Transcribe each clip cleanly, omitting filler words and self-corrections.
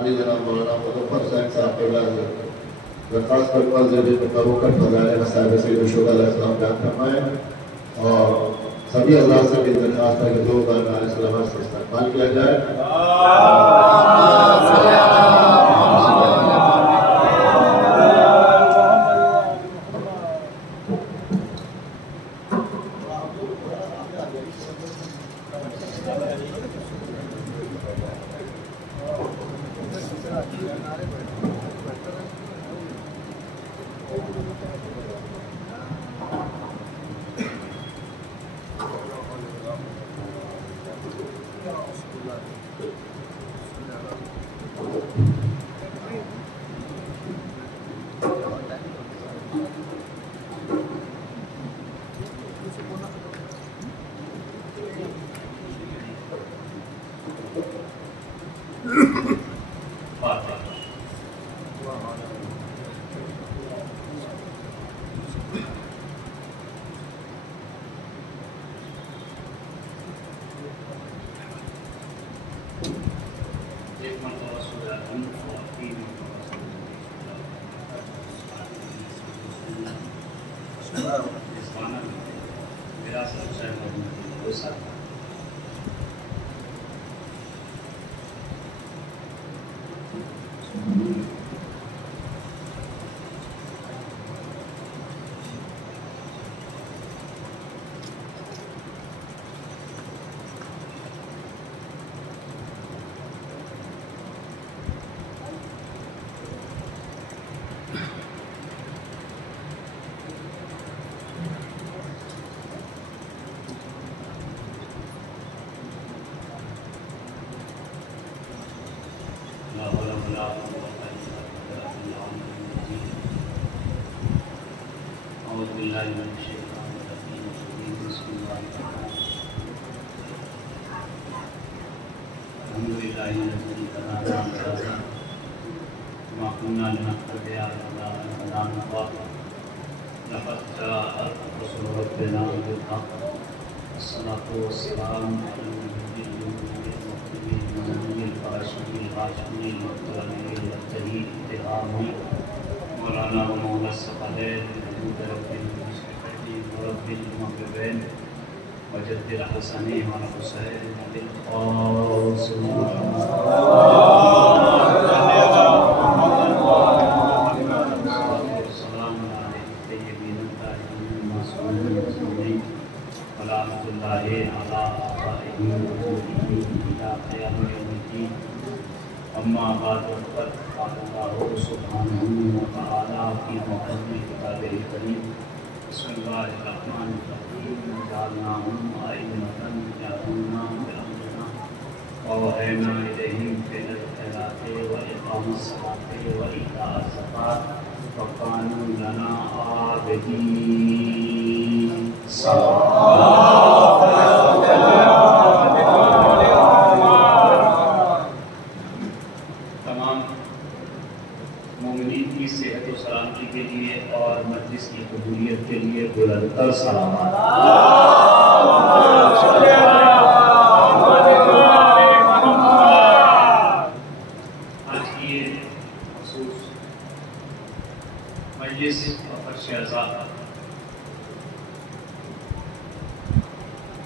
علی جناب مولانا مظفر حسین صاحب قبلہ درخواست کرتا ہوں جب تبرکت فضائل مصائب سید الشہداء علیہ السلام بیان فرمائیں اور سبھی اللہ سے بھی درخواست ہے کہ دو بار علیہ السلام سے استقبال کیا جائے.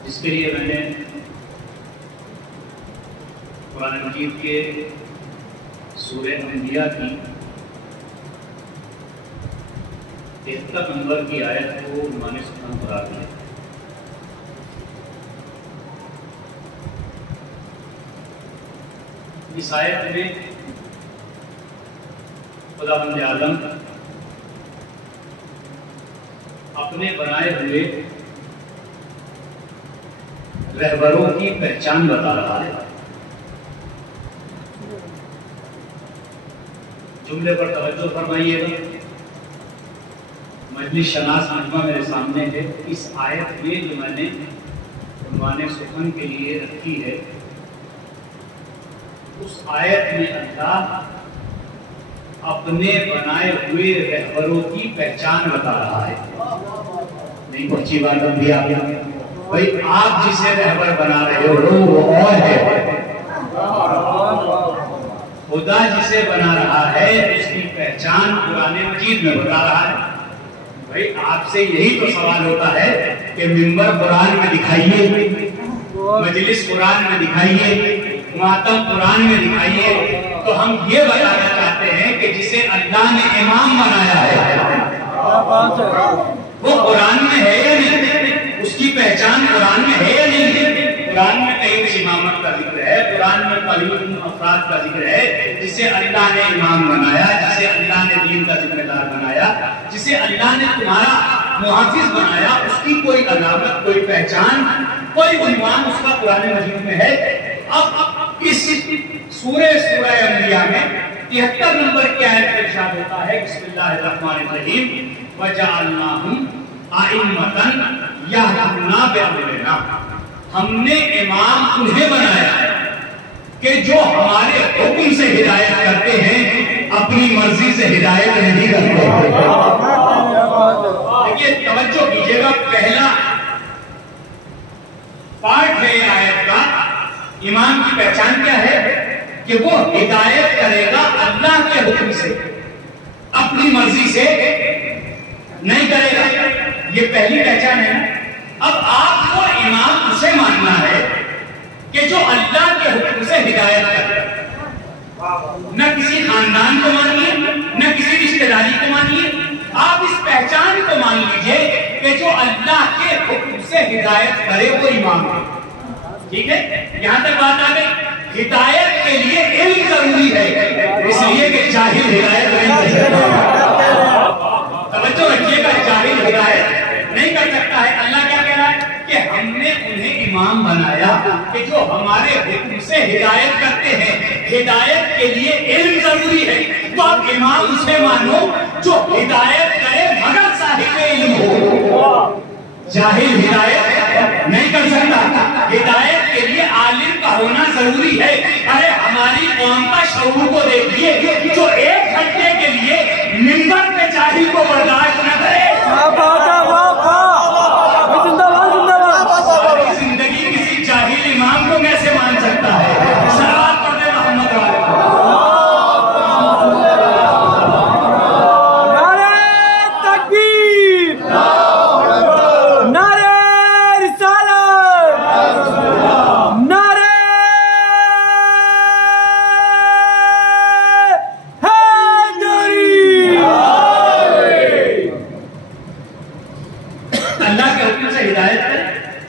جس کے لیے میں نے قرآن مجید کے سورہ انبیاء کی 73 نمبر کی آیت کو عنوان سخن قرار دیا. اس آیت میں خداوند عالم اپنے بنائے ہوئے رہبروں کی پہچان بتا رہا ہے. جملے پر توجہ فرمائیے گا. مجلس شناس مجمع میرے سامنے ہے. اس آیت میں جو میں نے عنوان سخن کے لیے رکھی ہے، اس آیت میں اللہ اپنے بنائے ہوئے رہبروں کی پہچان بتا رہا ہے. نہیں پہنچی بات بھی آپ بھائی، آپ جسے رہبر بنا رہے ہو وہ اور ہے. خدا جسے بنا رہا ہے اس کی پہچان قرآن مجید میں بتا رہا ہے. بھائی آپ سے یہی تو سوال ہوتا ہے کہ منبر قرآن میں دکھائیے, مجلس قرآن میں دکھائیے, ماتم قرآن میں دکھائیے. تو ہم یہ بتانا چاہتے ہیں کہ جسے اللہ نے امام بنایا ہے وہ قرآن میں ہے یا نہیں, اس کی پہچان قرآن میں ہے یا نہیں. قرآن میں کئی امامت کا ذکر ہے, قرآن میں قلیل افراد کا ذکر ہے جسے اللہ نے امام بنایا, جسے اللہ نے دین کا ذمہ دار بنایا, جسے اللہ نے تمہارا محافظ بنایا. اس کی کوئی علامت, کوئی پہچان, کوئی عنوان اس کا قرآن مجید میں ہے. اب اس سورہ انبیاء میں 73 نمبر کی آیت میں ارشاد ہوتا ہے بسم اللہ الرحمن الرحیم وَجَعَلْنَاهُمْ أَئِمَّةً يَهْدُونَ بِأَمْرِنَا. ہم نے امام انہیں بنایا کہ جو ہمارے حکم سے ہدایت کرتے ہیں, اپنی مرضی سے ہدایت نہیں کرتے. دیکھیے توجہ کیجیے گا, پہلا پارٹ ہے آیت کا. امام کی پہچان کیا ہے کہ وہ ہدایت کرے گا اللہ کے حکم سے, اپنی مرضی سے نہیں کرے گا. یہ پہلی پہچان ہے. اب آپ کو امام اسے ماننا ہے کہ جو اللہ کے حکم سے ہدایت کرے. نہ کسی خاندان کو مانیے, نہ کسی رشتہ داری کو مانیے, آپ اس پہچان کو مان لیجئے کہ جو اللہ کے حکم سے ہدایت کرے وہ امام ہے. ٹھیک ہے, یہاں تک بات آ گئی. ہدایت کے لیے علم ضروری ہے, اس لیے کہ جاہل ہدایت نہیں کر سکتا. توجہ رکھیے گا, جاہل ہدایت نہیں کر سکتا ہے. اللہ کیا کہہ رہا ہے کہ ہم نے انہیں امام بنایا کہ جو ہمارے حکم سے ہدایت کرتے ہیں. ہدایت کے لیے علم ضروری ہے, تو آپ امام اسے مانو جو ہدایت کرے مگر صاحب علم ہو. جاہل ہدایت نہیں کر سکتا. ہدایت کے لیے عالم کا ہونا ضروری ہے. ارے ہماری قوم کا شعور کو دیکھیے جو 1 گھنٹے کے لیے منبر پہ جاہل کو برداشت نہ کرے. ساری زندگی کسی جاہل امام کو کیسے مان سکتا ہے؟ صلوات پڑھ دے محمد والے.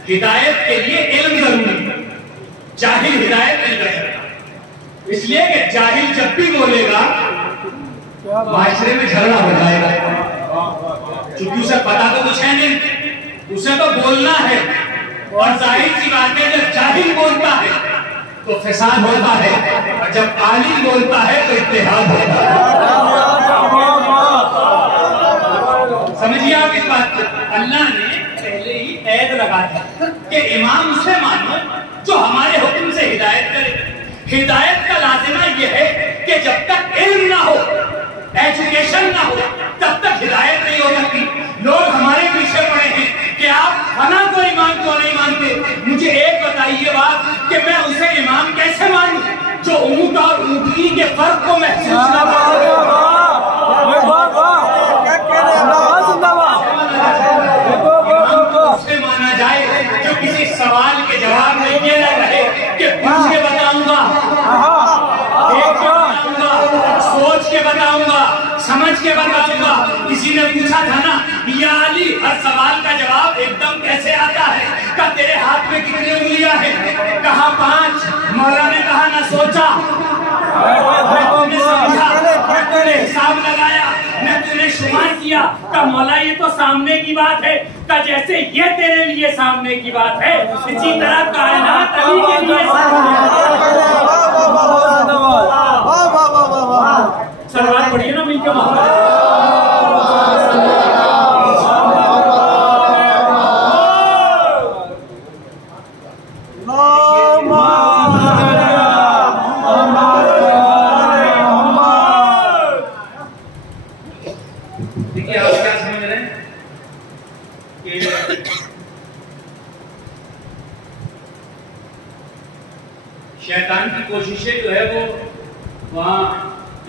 ہدایت کے لیے علم ضروری ہے, جاہل ہدایت نہیں کر سکتا. اس لیے کہ جاہل جب بھی بولے گا معاشرے میں جھگڑا ہو جائے گا, چونکہ اسے پتا تو کچھ ہے نہیں, اسے تو بولنا ہے. اور ظاہر سی بات ہے جب جاہل بولتا ہے تو فساد ہوتا ہے, اور جب عالم بولتا ہے تو اتحاد ہوتا ہے. سمجھیے آپ اس بات کو. اللہ نے پہلے ہی قید لگا تھا کہ امام اسے مانو جو ہمارے حکم سے ہدایت کرے. ہدایت کا لازمہ یہ ہے کہ جب تک علم نہ ہو, ایجوکیشن نہ ہو, تب تک ہدایت نہیں ہو سکتی. لوگ ہمارے پیچھے پڑے ہیں کہ آپ فلاں کو امام کیوں نہیں مانتے. مجھے ایک بتائیے بات کہ میں اسے امام کیسے مانوں جو اونٹ اور اونٹنی کے فرق کو محسوس نہ مانا جائے, جو کسی سوال کے جواب میں یہ نہ رہے کہ پوچھ کے بتاؤں گا, دیکھ کے بتاؤں گا, سوچ کے بتاؤں گا, سمجھ کے بتاؤں گا. کسی نے پوچھا تھا نا یا علی ہر سوال کا جواب ایک دم کیسے آتا ہے, کہ تیرے ہاتھ میں کتنی انگلیاں ہیں, کہا 5. مولا نے کہا نہ سوچا, نہ سمجھا, نہ نے حساب لگایا, نہ تو نے شمار کیا. کہ مولا یہ تو سامنے کی بات ہے, کہ جیسے یہ تیرے لیے سامنے کی بات ہے اسی طرح کائنات علی کے لیے سلوات پڑھیے نا مل کے محمد. شیطان کی کوششیں جو ہے وہ وہاں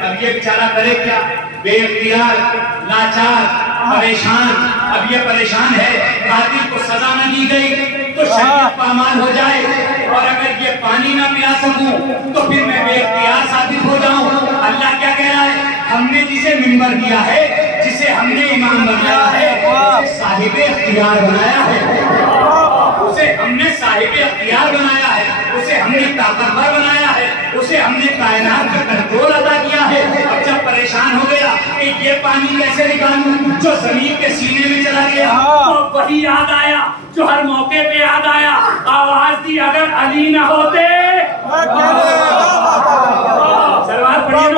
اب یہ بیچارہ کرے کیا؟ بے اختیار، لاچار، پریشان. اب یہ پریشان ہے، قاتل کو سزا نہ دی گئی تو شریعت پامال ہو جائے، اور اگر یہ پانی نہ پلا سکوں تو پھر میں بے اختیار ثابت ہو جاؤں. اللہ کیا کہہ رہا ہے؟ ہم نے جسے منبر دیا ہے، جسے ہم نے امام بنایا ہے، اسے صاحب اختیار بنایا ہے. اسے ہم نے صاحب اختیار بنایا ہے، اسے ہم نے طاقتور بنایا ہے، اسے ہم نے کائنات کا کنٹرول عطا کیا ہے. اب جب پریشان ہو گیا کہ یہ پانی کیسے نکالوں جو زمین کے سینے میں چلا گیا، تو وہی یاد آیا جو ہر موقع پہ یاد آیا. آواز دی اگر علی نہ ہوتے. سلوات پڑھیے.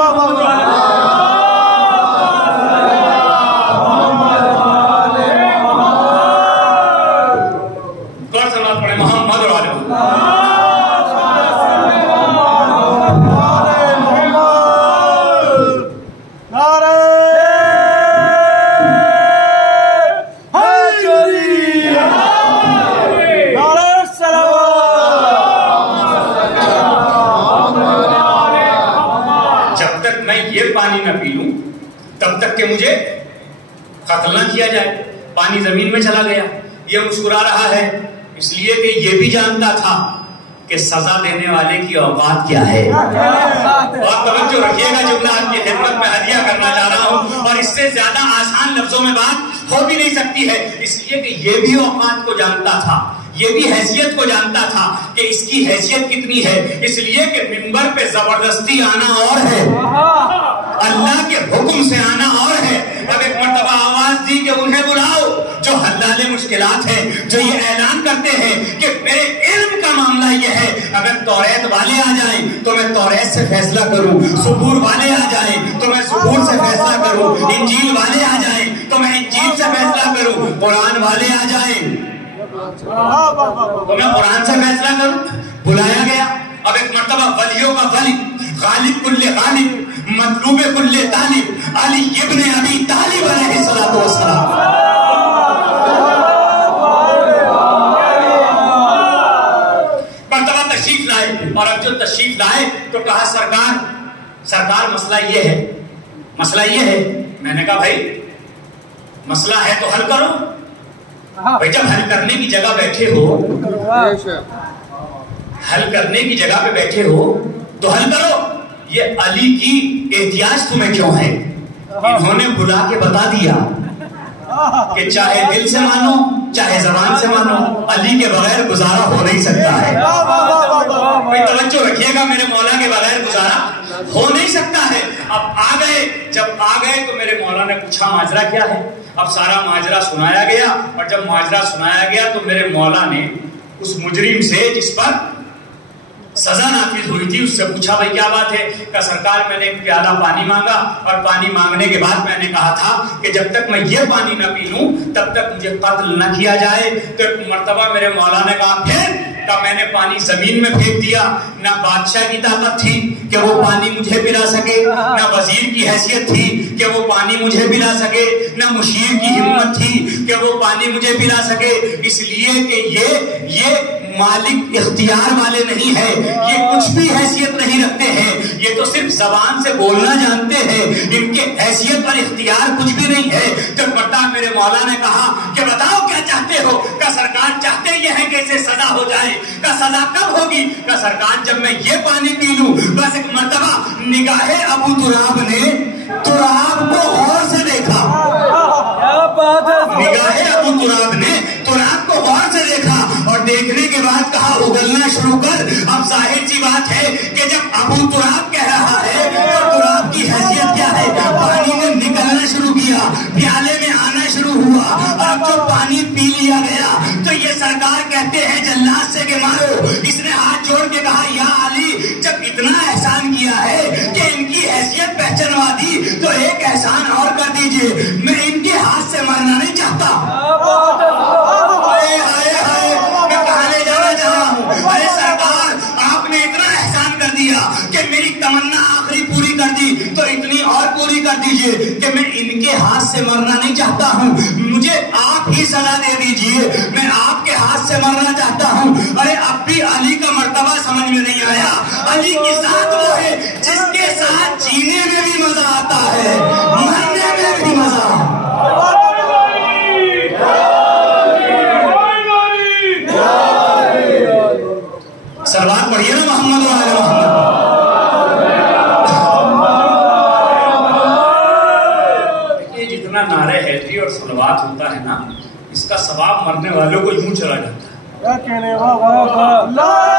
کون سلوات پڑھے؟ محمد والے. پانی نہ پی لوں تب تک کہ مجھے قتل نہ کیا جائے. پانی زمین میں چلا گیا. یہ مسکرا رہا ہے اس لیے کہ یہ بھی جانتا تھا کہ سزا دینے والے کی اوقات کیا ہے. اور توجہ رکھیے گا، جملہ آپ کی خدمت میں ہدیہ کرنا چاہ رہا ہوں، اور اس سے زیادہ آسان لفظوں میں بات ہو بھی نہیں سکتی ہے. اس لیے کہ یہ بھی اوقات کو جانتا تھا، یہ بھی حیثیت کو جانتا تھا کہ اس کی حیثیت کتنی ہے. اس لیے کہ منبر پہ زبردستی آنا اور ہے، اللہ کے حکم سے آنا اور ہے. اب ایک مرتبہ آواز دی کہ انہیں بلاؤ جو حلال مشکلات ہیں، جو یہ اعلان کرتے ہیں کہ میرے علم کا معاملہ یہ ہے، اگر توریت والے آ جائیں تو میں توریت سے فیصلہ کروں، زبور والے آ جائیں تو میں زبور سے فیصلہ کروں، انجیل والے آ جائیں تو میں انجیل سے فیصلہ کروں، قرآن والے آ جائیں تو میں قرآن سے فیصلہ کروں. بلایا گیا. اب ایک مرتبہ ولیوں کا ولی، غالب کل غالب، مطلوب کل طالب، علی ابن ابی طالب علیہ السلام. مرتبہ تشریف لائے، اور اب جو تشریف لائے تو کہا سرکار مسئلہ یہ ہے، مسئلہ یہ ہے. میں نے کہا بھائی مسئلہ ہے تو حل کرو. بھائی جب حل کرنے کی جگہ بیٹھے ہو، حل کرنے کی جگہ پہ بیٹھے ہو تو حل کرو. یہ علی کی احتیاج تمہیں کیوں ہے؟ انہوں نے بلا کے بتا دیا کہ چاہے دل سے مانو چاہے زبان سے مانو، علی کے بغیر گزارا ہو نہیں سکتا ہے. توجہ رکھیے گا، میرے مولا کے بغیر گزارا ہو نہیں سکتا ہے. اب آ گئے، جب آ گئے تو میرے مولا نے پوچھا ماجرا کیا ہے. اب سارا ماجرا سنایا گیا، اور جب ماجرا سنایا گیا تو میرے مولا نے اس مجرم سے جس پر سزا نافذ ہوئی تھی اس سے پوچھا بھائی کیا بات ہے؟ کہ سرکار میں نے ایک پیالہ پانی مانگا، اور پانی مانگنے کے بعد میں نے کہا تھا کہ جب تک میں یہ پانی نہ پی لوں تب تک مجھے قتل نہ کیا جائے. تو ایک مرتبہ میرے مولا نے کہا پھر کہ میں نے پانی زمین میں پھینک دیا. نہ بادشاہ کی طاقت تھی کہ وہ پانی مجھے پلا سکے، نہ وزیر کی حیثیت تھی کہ وہ پانی مجھے پلا سکے، نہ مشیر کی ہمت تھی کہ وہ پانی مجھے پلا سکے. اس لیے کہ یہ مالک اختیار والے نہیں ہے، یہ کچھ بھی حیثیت نہیں رکھتے ہیں، یہ تو صرف زبان سے بولنا جانتے ہیں، ان کے حیثیت اور اختیار کچھ بھی نہیں ہے. جب بتا میرے مولا نے کہا کہ بتاؤ کیا چاہتے ہو؟ کہ سرکار چاہتے یہ ہے کہ اسے سزا ہو جائے. کہ سزا کب ہوگی؟ کہ سرکار جب میں یہ پانی پی لوں. بس ایک مرتبہ نگاہ ابو تراب نے تراب کو غور سے دیکھا. نگاہ ابو تراب نے تراب کو غور سے دیکھا، اور دیکھنے کے بعد کہا اگلنا شروع کر. اب ظاہر سی بات ہے کہ جب ابو تراب کہہ رہا ہے تو تراب کی حیثیت کیا ہے؟ پانی نے نکلنا شروع کیا، پیالے میں آنا شروع ہوا، اور اب جو پانی پی لیا گیا تو یہ سرکار کہتے ہیں جلات سے کہ مارو. اس نے ہاتھ جوڑ کے کہا یا علی جب اتنا احسان کیا ہے کہ ان کی حیثیت پہچانوا دی تو ایک احسان اور کر دیجئے، میں ان کے ہاتھ سے مرنا نہیں چاہتا. میں کہاں لے جانا چاہ رہا ہوں؟ ارے سرکار آپ نے اتنا احسان کر دیا کہ میری تمنا آخری پوری کر دی، تو اتنی اور پوری کر دیجئے کہ میں ان کے ہاتھ سے مرنا نہیں چاہتا ہوں، مجھے آپ ہی سزا دے دیجئے، میں آپ کے ہاتھ سے مرنا چاہتا ہوں. ارے اب بھی علی کا مرتبہ سمجھ میں نہیں آیا. علی کی ذات وہ ہے جس کے ساتھ خلوات ہوتا ہے نا، اس کا ثواب مرنے والوں کو یوں چلا جاتا ہے. کیا کہنے واہ واہ واہ.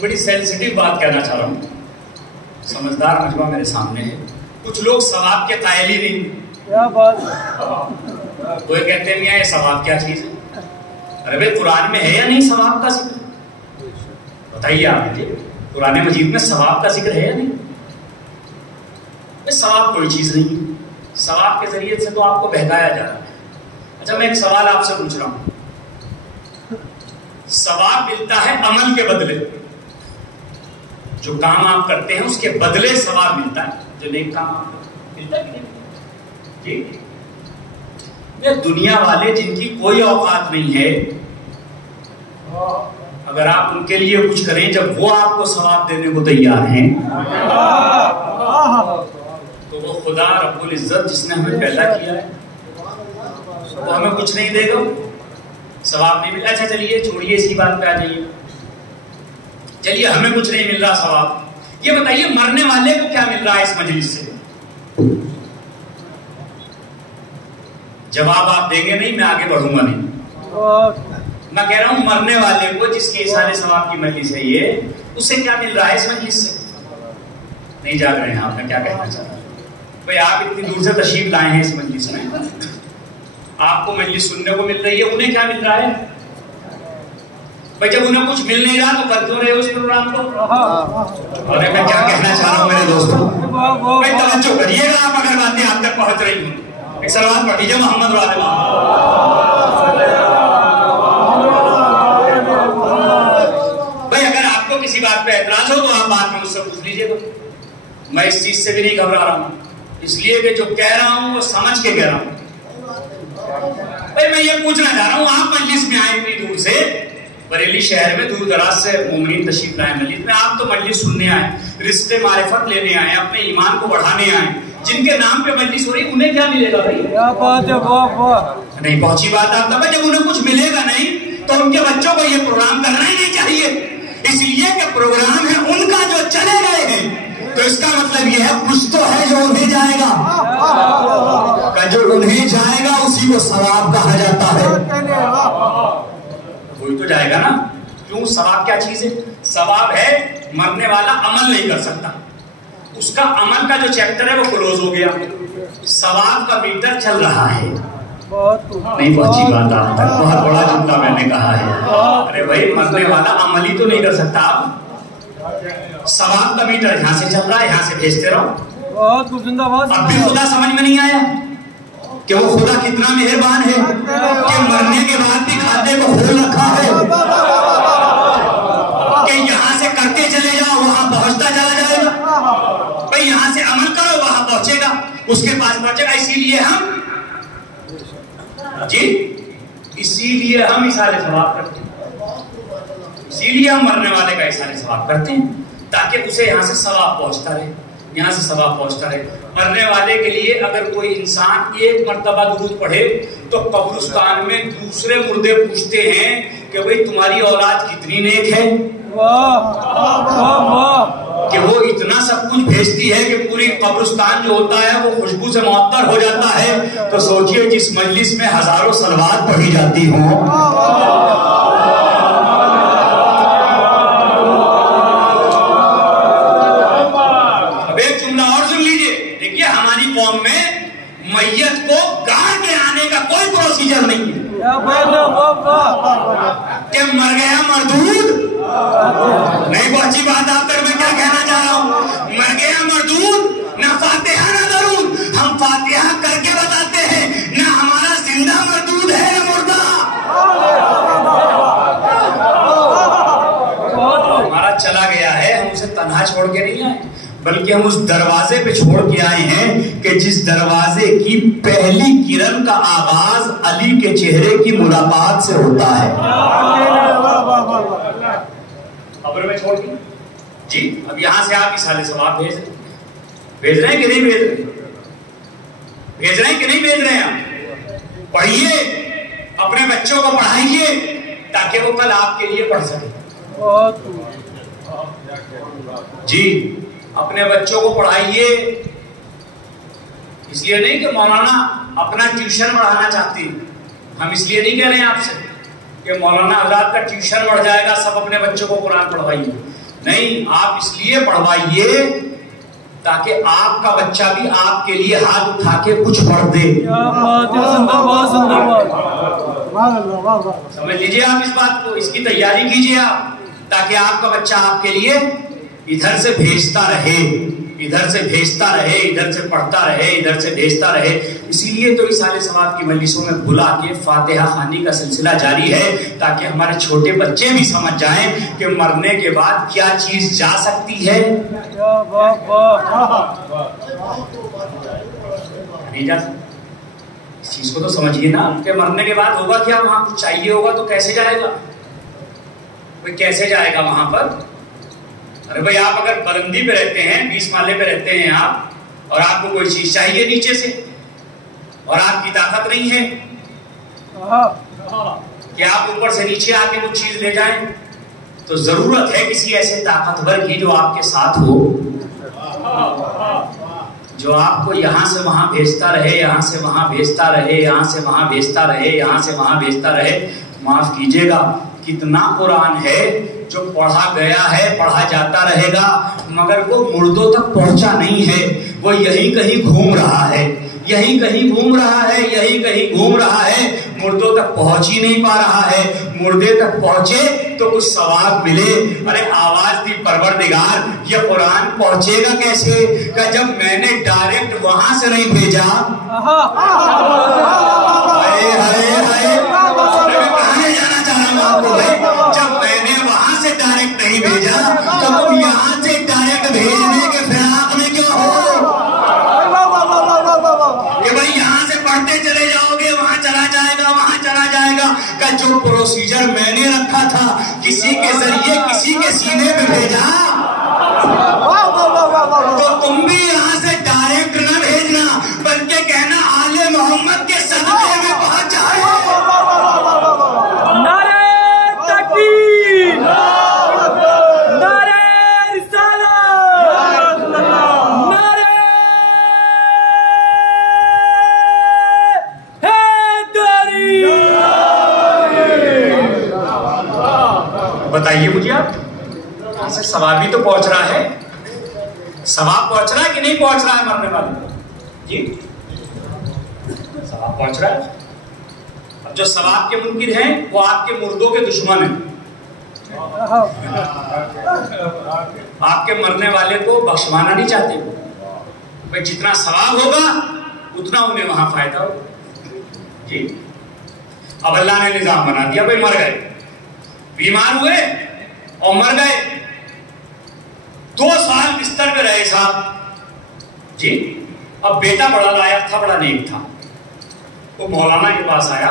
بڑی سینسٹیو بات کہنا چاہ رہا ہوں، سمجھدار مجمع میرے سامنے ہے. کچھ لوگ ثواب کے قائل ہی نہیں. کیا بات. کوئی کہتے ہیں میاں یہ ثواب کیا چیز ہے؟ ارے بھائی قرآن میں ہے یا نہیں ثواب کا ذکر؟ بتائیے آپ مجھے، قرآن مجید میں ثواب کا ذکر ہے یا نہیں؟ ثواب کوئی چیز نہیں، ثواب کے ذریعے سے تو آپ کو بہکایا جا رہا ہے. اچھا میں ایک سوال آپ سے پوچھ رہا ہوں، ثواب ملتا ہے عمل کے بدلے، جو کام آپ کرتے ہیں اس کے بدلے ثواب ملتا ہے، جو نیک کام آپ کرتے ہیں ملتا ہے جی. یہ دنیا والے جن کی کوئی اوقات نہیں ہے، اگر آپ ان کے لیے کچھ کریں جب وہ آپ کو ثواب دینے کو تیار ہیں، تو وہ خدا رب العزت جس نے ہمیں پیدا کیا ہے وہ ہمیں کچھ نہیں دے گا، ثواب نہیں ملا. اچھا چلیے چھوڑیے اسی بات پہ آ جائیے. چلیے ہمیں کچھ نہیں مل رہا ثواب، یہ بتائیے مرنے والے کو کیا مل رہا ہے اس مجلس سے؟ جواب آپ دیں گے نہیں، میں آگے بڑھوں گا نہیں. میں کہہ رہا ہوں مرنے والے کو جس کی احسان ثواب کی مجلس ہے یہ، اسے کیا مل رہا ہے اس مجلس سے؟ نہیں جاگ رہے ہیں آپ. میں کیا کہنا چاہ رہا ہوں بھائی، آپ اتنی دور سے تشریف لائے ہیں اس مجلس میں، آپ کو مجلس سننے کو مل رہی ہے، انہیں کیا مل رہا ہے بھائی؟ جب انہیں کچھ مل نہیں رہا تو کر کیوں رہے ہو اس پروگرام کو؟ اور میں کیا کہنا چاہ رہا ہوں میرے دوستوں، بھائی توجہ کریے گا آپ اگر باتیں آپ تک پہنچ رہی ہوں. ایک سلوات پڑھ لیجیے محمد وعلى بھائی اگر آپ کو کسی بات پہ اعتراض ہو تو آپ بعد میں مجھ سے پوچھ لیجیے گا. میں اس چیز سے بھی نہیں گھبرا رہا ہوں، اس لیے کہ جو کہہ رہا ہوں وہ سمجھ کے کہہ رہا ہوں. بھائی میں یہ پوچھنا چاہ رہا ہوں، آپ مجلس میں آئے اتنی دور سے، بریلی شہر میں دور دراز سے مومنین تشریف لائے مجلس میں، آپ تو مجلس سننے آئے، رزق معرفت لینے آئے، اپنے ایمان کو بڑھانے آئے. جن کے نام پہ مجلس ہو رہی انہیں کیا ملے گا بھائی؟ کیا بات ہے، واہ واہ. نہیں پہنچی بات آپ تک. جب انہیں کچھ ملے گا نہیں تو ان کے بچوں کو یہ پروگرام کرنا ہی نہیں چاہیے، اس لیے کہ پروگرام ہے ان کا جو چلے گئے ہیں، تو اس کا مطلب یہ ہے کچھ تو ہے جو انہیں جائے گا، جو انہیں جائے گا اسی کو ثواب کہا جاتا ہے. کوئی تو جائے گا نا. کیوں؟ ثواب کیا چیز ہے؟ ثواب ہے مرنے والا عمل نہیں کر سکتا، اس کا عمل کا جو چیپٹر ہے وہ کلوز ہو گیا، ثواب کا میٹر چل رہا ہے. نہیں پہنچی بات آپ تک. بہت بڑا جملہ میں نے کہا ہے. ارے بھائی مرنے والا عمل ہی تو نہیں کر سکتا، آپ ثواب کا میٹر یہاں سے چل رہا ہے، یہاں سے بھیجتے رہو. اب بھی خدا سمجھ میں نہیں آیا کہ وہ خدا کتنا مہربان ہے کہ مرنے کے بعد بھی کھاتے کو کھول رکھا ہے، کہ یہاں سے کرتے چلے جاؤ وہاں پہنچتا چلا جائے گا. بھائی یہاں سے عمل کرو وہاں پہنچے گا، اس کے پاس پہنچے گا. اسی لیے ہم اصال ثواب کرتے ہیں، اسی لیے ہم مرنے والے کا اصال ثواب کرتے ہیں تاکہ اسے یہاں سے ثواب پہنچتا رہے، یہاں سے ثواب پہنچتا رہے. مرنے والے کے لیے اگر کوئی انسان ایک مرتبہ درود پڑھے تو قبرستان میں دوسرے مردے پوچھتے ہیں کہ بھئی تمہاری اولاد کتنی نیک ہے، کہ وہ اتنا سب کچھ بھیجتی ہے کہ پوری قبرستان جو ہوتا ہے وہ خوشبو سے معطر ہو جاتا ہے. تو سوچئے جس مجلس میں ہزاروں صلوات پڑھی جاتی ہوں، میت کو گاڑ کے آنے کا کوئی پروسیجر نہیں ہے کہ مر گیا مردود. نہیں پہنچی بات آپ تک. میں کیا کہنا چاہ رہا ہوں، مر گیا مردود، نہ فاتحہ نہ درود. ہم فاتحہ کر کے بتاتے ہیں، نہ ہمارا زندہ مردود ہے نہ مردہ. ہمارا چلا گیا ہے، ہم اسے تنہا چھوڑ کے نہیں آئے، بلکہ ہم اس دروازے پہ چھوڑ کے آئے ہیں کہ جس دروازے کی پہلی کرن کا آغاز علی کے چہرے کی ملاقات سے ہوتا ہے. قبر میں چھوڑ کے جی اب یہاں سے آپ اصال ثواب بھیج رہے ہیں کہ نہیں بھیج رہے؟ بھیج رہے ہیں کہ نہیں بھیج رہے ہیں؟ آپ پڑھیے، اپنے بچوں کو پڑھائیے، تاکہ وہ کل آپ کے لیے پڑھ سکے. جی اپنے بچوں کو پڑھائیے. اس لیے نہیں کہ مولانا اپنا ٹیوشن بڑھانا چاہتے ہیں. ہم اس لیے نہیں کہہ رہے ہیں آپ سے کہ مولانا حضرات کا ٹیوشن بڑھ جائے گا, سب اپنے بچوں کو قرآن پڑھوائیے. نہیں, آپ اس لیے پڑھوائیے تاکہ آپ کا بچہ بھی آپ کے لیے ہاتھ اٹھا کے کچھ پڑھ دے. سمجھ لیجیے آپ اس بات کو, اس کی تیاری کیجیے آپ, تاکہ آپ کا بچہ آپ کے لیے ادھر سے بھیجتا رہے, ادھر سے بھیجتا رہے, ادھر سے پڑھتا رہے, ادھر سے بھیجتا رہے. اسی لیے تو اصالِ ثواب کی مجلسوں میں بلا کے فاتحہ خوانی کا سلسلہ جاری ہے, تاکہ ہمارے چھوٹے بچے بھی سمجھ جائیں کہ مرنے کے بعد کیا چیز جا سکتی ہے, نہیں جا سکتی. اس چیز کو تو سمجھیے نا کہ مرنے کے بعد ہوگا کیا, وہاں کچھ چاہیے ہوگا تو کیسے جائے گا, کوئی کیسے جائے گا وہاں پر. ارے بھائی آپ اگر بلندی پہ رہتے ہیں, 20 مالے پہ رہتے ہیں آپ, اور آپ کو کوئی چیز چاہیے نیچے سے, اور آپ کی طاقت نہیں ہے کہ آپ اوپر سے نیچے آ کے کچھ چیز لے جائیں, تو ضرورت ہے کسی ایسے طاقتور کی جو آپ کے ساتھ ہو, جو آپ کو یہاں سے وہاں بھیجتا رہے, یہاں سے وہاں بھیجتا رہے, یہاں سے وہاں بھیجتا رہے, یہاں سے وہاں بھیجتا رہے. معاف کیجیے گا, کتنا قرآن ہے جو پڑھا گیا ہے, پڑھا جاتا رہے گا, مگر وہ مردوں تک پہنچا نہیں ہے. وہ یہی کہیں گھوم رہا ہے, یہی کہیں گھوم رہا ہے, یہی کہیں گھوم رہا ہے, مردوں تک پہنچ ہی نہیں پا رہا ہے. مردے تک پہنچے تو کچھ ثواب ملے. ارے آواز دی پروردگار, یہ قرآن پہنچے گا کیسے, کہ جب میں نے ڈائریکٹ وہاں سے نہیں بھیجا. کہاں جانا چاہ رہا ہوں, جب میں نے وہاں سے ڈائریکٹ نہیں بھیجا تو تم یہاں سے ڈائریکٹ بھیجنے کے فراق میں کیوں ہو کہ بھائی یہاں سے پڑھتے چلے جاؤ گے, وہاں چلا جائے گا, وہاں چلا جائے گا. کہ جو پروسیجر میں نے رکھا تھا, کسی کے ذریعے کسی کے سینے پہ بھیجا, تو تم بھی یہاں سے ڈائریکٹ نہ بھیجنا, بلکہ کہنا آل محمد کے صدقے میں پہنچ جائے. بتائیے مجھے آپ, یہاں سے ثواب بھی تو پہنچ رہا ہے, ثواب پہنچ رہا ہے کہ نہیں پہنچ رہا ہے مرنے والے؟ جی ثواب پہنچ رہا ہے. اب جو ثواب کے منکر ہیں وہ آپ کے مردوں کے دشمن ہیں. آپ کے مرنے والے کو بخشوانا نہیں چاہتے. بھائی جتنا ثواب ہوگا اتنا انہیں وہاں فائدہ ہوگا. جی اب اللہ نے نظام بنا دیا, بھائی مر گئے, بیمار ہوئے اور مر گئے, 2 سال بستر پہ رہے صاحب. جی اب بیٹا بڑا لائق تھا, بڑا نیک تھا, وہ مولانا کے پاس آیا,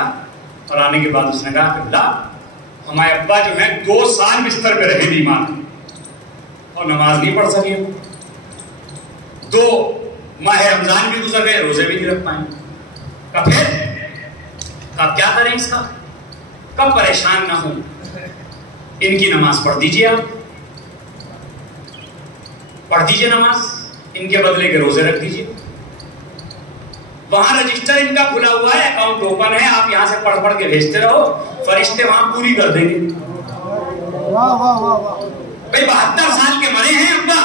اور آنے کے بعد اس نے کہا کہ اللہ ہمارے ابا جو ہے 2 سال بستر پہ رہے بیمار, اور نماز نہیں پڑھ سکے, 2 ماہ رمضان بھی گزر گئے, روزے بھی نہیں رکھ پائیں. کب کیا کریں اس کا, کب پریشان نہ ہوں, ان کی نماز پڑھ دیجئے, آپ پڑھ دیجئے نماز, ان کے بدلے کے روزے رکھ دیجئے. وہاں رجسٹر ان کا کھلا ہوا ہے, اکاؤنٹ اوپن ہے, آپ یہاں سے پڑھ پڑھ کے بھیجتے رہو, فرشتے وہاں پوری کر دیں گے. بھائی 72 سال کے مرے ہیں ابا,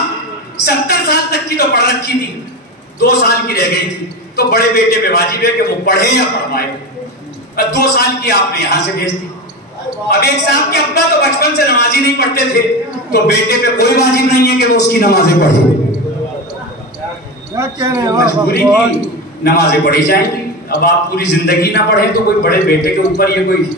70 سال تک کی تو پڑھ رکھی تھی, 2 سال کی رہ گئی تھی, تو بڑے بیٹے پہ واجب ہے کہ وہ پڑھے یا پڑھوائے. 2 سال کی آپ نے یہاں سے بھیج دی. اب ایک صاحب کے ابا تو بچپن سے نماز ہی نہیں پڑھتے تھے, تو بیٹے پہ کوئی واجب نہیں ہے کہ وہ اس کی نمازیں پڑھے. مجبوری کی نمازیں پڑھی جائیں گی. اب آپ پوری زندگی نہ پڑھیں تو کوئی بڑے بیٹے کے اوپر یہ کوئی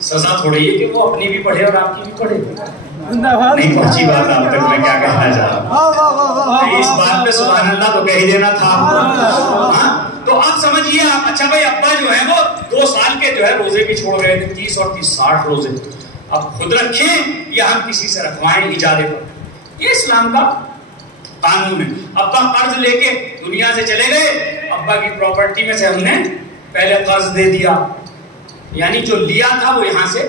سزا تھوڑی ہے کہ وہ اپنی بھی پڑھے اور آپ کی بھی پڑھے. نہیں پہنچی بات آپ تک, میں کیا کہنا چاہ رہا ہوں, اس بات پہ سبحان اللہ تو کہہ دینا تھا. تو آپ سمجھیے آپ, اچھا بھائی ابا جو ہے وہ 2 سال کے جو ہے روزے بھی چھوڑ گئے تھے, 30 اور 30 60 روزے. اب خود رکھیں یا ہم کسی سے رکھوائیں اجازے پر, یہ اسلام کا قانون ہے. ابا قرض لے کے دنیا سے چلے گئے, ابا کی پراپرٹی میں سے ہم نے پہلے قرض دے دیا, یعنی جو لیا تھا وہ یہاں سے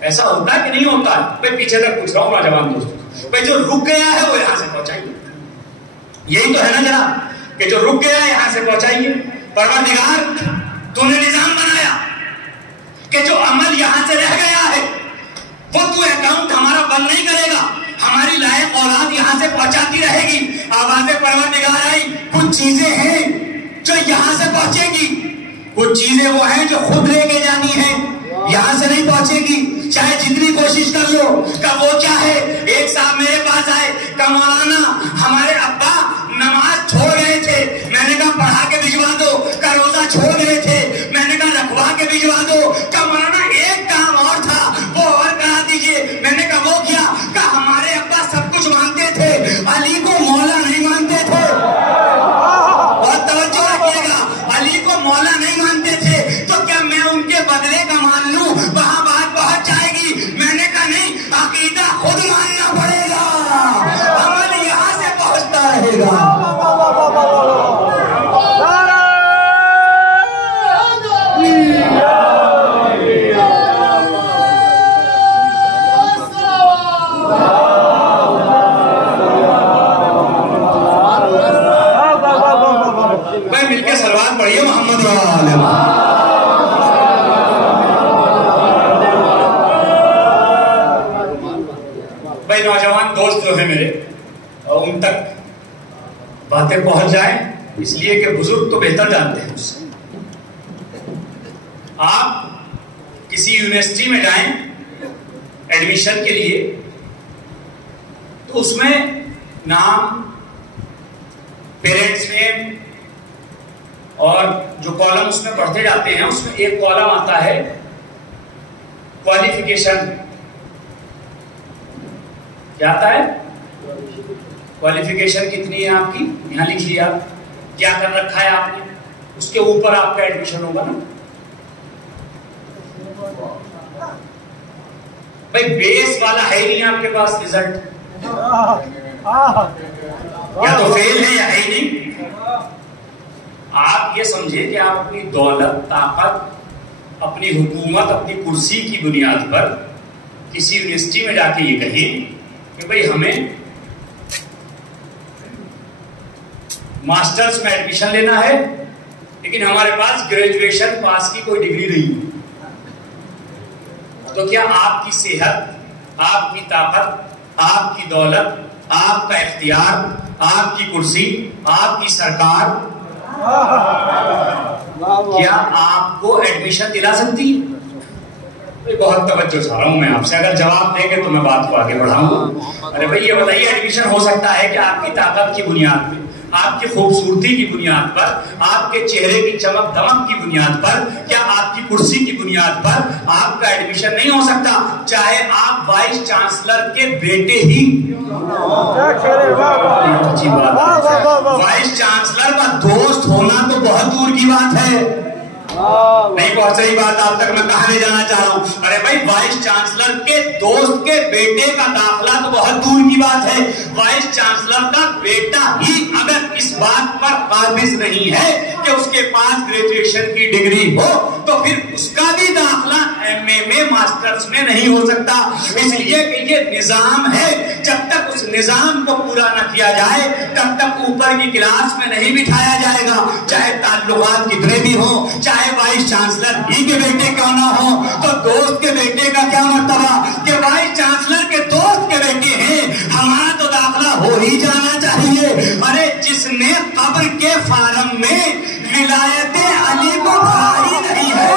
ایسا ہوتا ہے کہ نہیں ہوتا ہے؟ بھائی پیچھے تک پوچھ رہا ہوں نوجوان دوستوں، بھائی جو رک گیا ہے وہ یہاں سے پہنچائیے. یہی تو ہے نا جناب کہ جو رک گیا ہے یہاں سے پہنچائیے. پروردگار تو نے نظام بنایا کہ جو عمل یہاں سے رہ گیا ہے وہ تو اکاؤنٹ ہمارا بند نہیں کرے گا، ہماری لائق اولاد یہاں سے پہنچاتی رہے گی. آواز پروردگار آئی، کچھ چیزیں ہیں جو یہاں سے پہنچے گی، کچھ چیزیں وہ ہیں جو خود لے کے جانی ہے، یہاں سے نہیں پہنچے گی چاہے جتنی کوشش کر لو. کہ وہ کیا ہے؟ ایک صاحب میرے پاس آئے کہ مولانا ہمارے ابا نماز چھوڑ گئے تھے. میں نے کہا پڑھا کے بھجوا دو. کہ روزہ چھوڑ گئے تھے. میں نے کہا رکھوا کے بھجوا دو. کہ مولانا ایک کام اور تھا وہ اور کرا دیجئے. میں نے کہا وہ کیا؟ کہ ہمارے ابا سب کچھ مانتے تھے، علی کو مولا نہیں مانتے تھے. اور توجہ رکھیے گا، علی کو مولا نہیں مانتے تھے تو کیا میں ان کے بدلے کا مان لوں وہاں بات پہنچ جائے گی؟ میں نے کہا نہیں، عقیدہ خود ماننا پڑے گا، عمل یہاں سے پہنچتا رہے گا. مل کے سلوات پڑھیے محمد والے. بھائی نوجوان دوست جو ہے میرے، ان تک باتیں پہنچ جائیں اس لیے کہ بزرگ تو بہتر جانتے ہیں اس سے. آپ کسی یونیورسٹی میں جائیں ایڈمیشن کے لیے تو اس میں نام، پیرنٹس نیم اور جو کالم اس میں پڑھتے جاتے ہیں اس میں ایک کالم آتا ہے کوالیفیکیشن. کیا آتا ہے؟ کوالیفیکیشن کتنی ہے آپ کی، یہاں لکھیے آپ کیا کر رکھا ہے آپ نے، اس کے اوپر آپ کا ایڈمیشن ہوگا نا. بھائی بیس والا ہے نہیں آپ کے پاس رزلٹ، یا تو فیل ہے یا ہے نہیں. آپ یہ سمجھے کہ آپ اپنی دولت، طاقت، اپنی حکومت، اپنی کرسی کی بنیاد پر کسی یونیورسٹی میں جا کے یہ کہیں کہ بھئی ہمیں ماسٹرز میں ایڈمیشن لینا ہے لیکن ہمارے پاس گریجویشن پاس کی کوئی ڈگری نہیں، تو کیا آپ کی صحت، آپ کی طاقت، آپ کی دولت، آپ کا اختیار، آپ کی کرسی، آپ کی سرکار کیا آپ کو ایڈمیشن دلا سکتی ہے؟ بہت توجہ چاہ رہا ہوں میں آپ سے، اگر جواب دیں گے تو میں بات کو آگے بڑھاؤں گا. ارے بھائی یہ بتائیے ایڈمیشن ہو سکتا ہے کہ آپ کی طاقت کی بنیاد پہ، آپ کی خوبصورتی کی بنیاد پر، آپ کے چہرے کی چمک دمک کی بنیاد پر، کیا آپ کی کرسی کی بنیاد پر آپ کا ایڈمیشن نہیں ہو سکتا؟ چاہے آپ وائس چانسلر کے بیٹے ہی، وائس چانسلر کا دوست ہونا تو بہت دور کی بات ہے. نہیں پہنچ رہی بات آپ تک، میں کہاں لے جانا چاہ رہا ہوں. ارے بھائی وائس چانسلر کے دوست کے بیٹے کا داخلہ تو بہت دور کی بات ہے. وائس چانسلر کا بیٹا ہی اگر اس بات پر قابض نہیں ہے کہ اس کے پاس گریجویشن کی ڈگری ہو تو پھر اس کا بھی داخلہ ایم اے میں، ماسٹرز میں نہیں ہو سکتا. اس لیے کہ یہ نظام ہے، جب تک اس نظام کو پورا نہ کیا جائے تب تک اوپر کی کلاس میں نہیں بٹھایا جائے گا. چاہے تعلقات کتنے بھی ہوں، چاہے وائس چانسلر ہی کے بیٹے کیوں نہ ہو، تو دوست کے بیٹے کا کیا مرتبہ کہ وائس چانسلر کے دوست کے بیٹے ہیں، ہمارا تو داخلہ ہو ہی جانا چاہیے. ارے جس نے قبر کے فارم میں ولایت علی کو بھرا ہی نہیں ہے،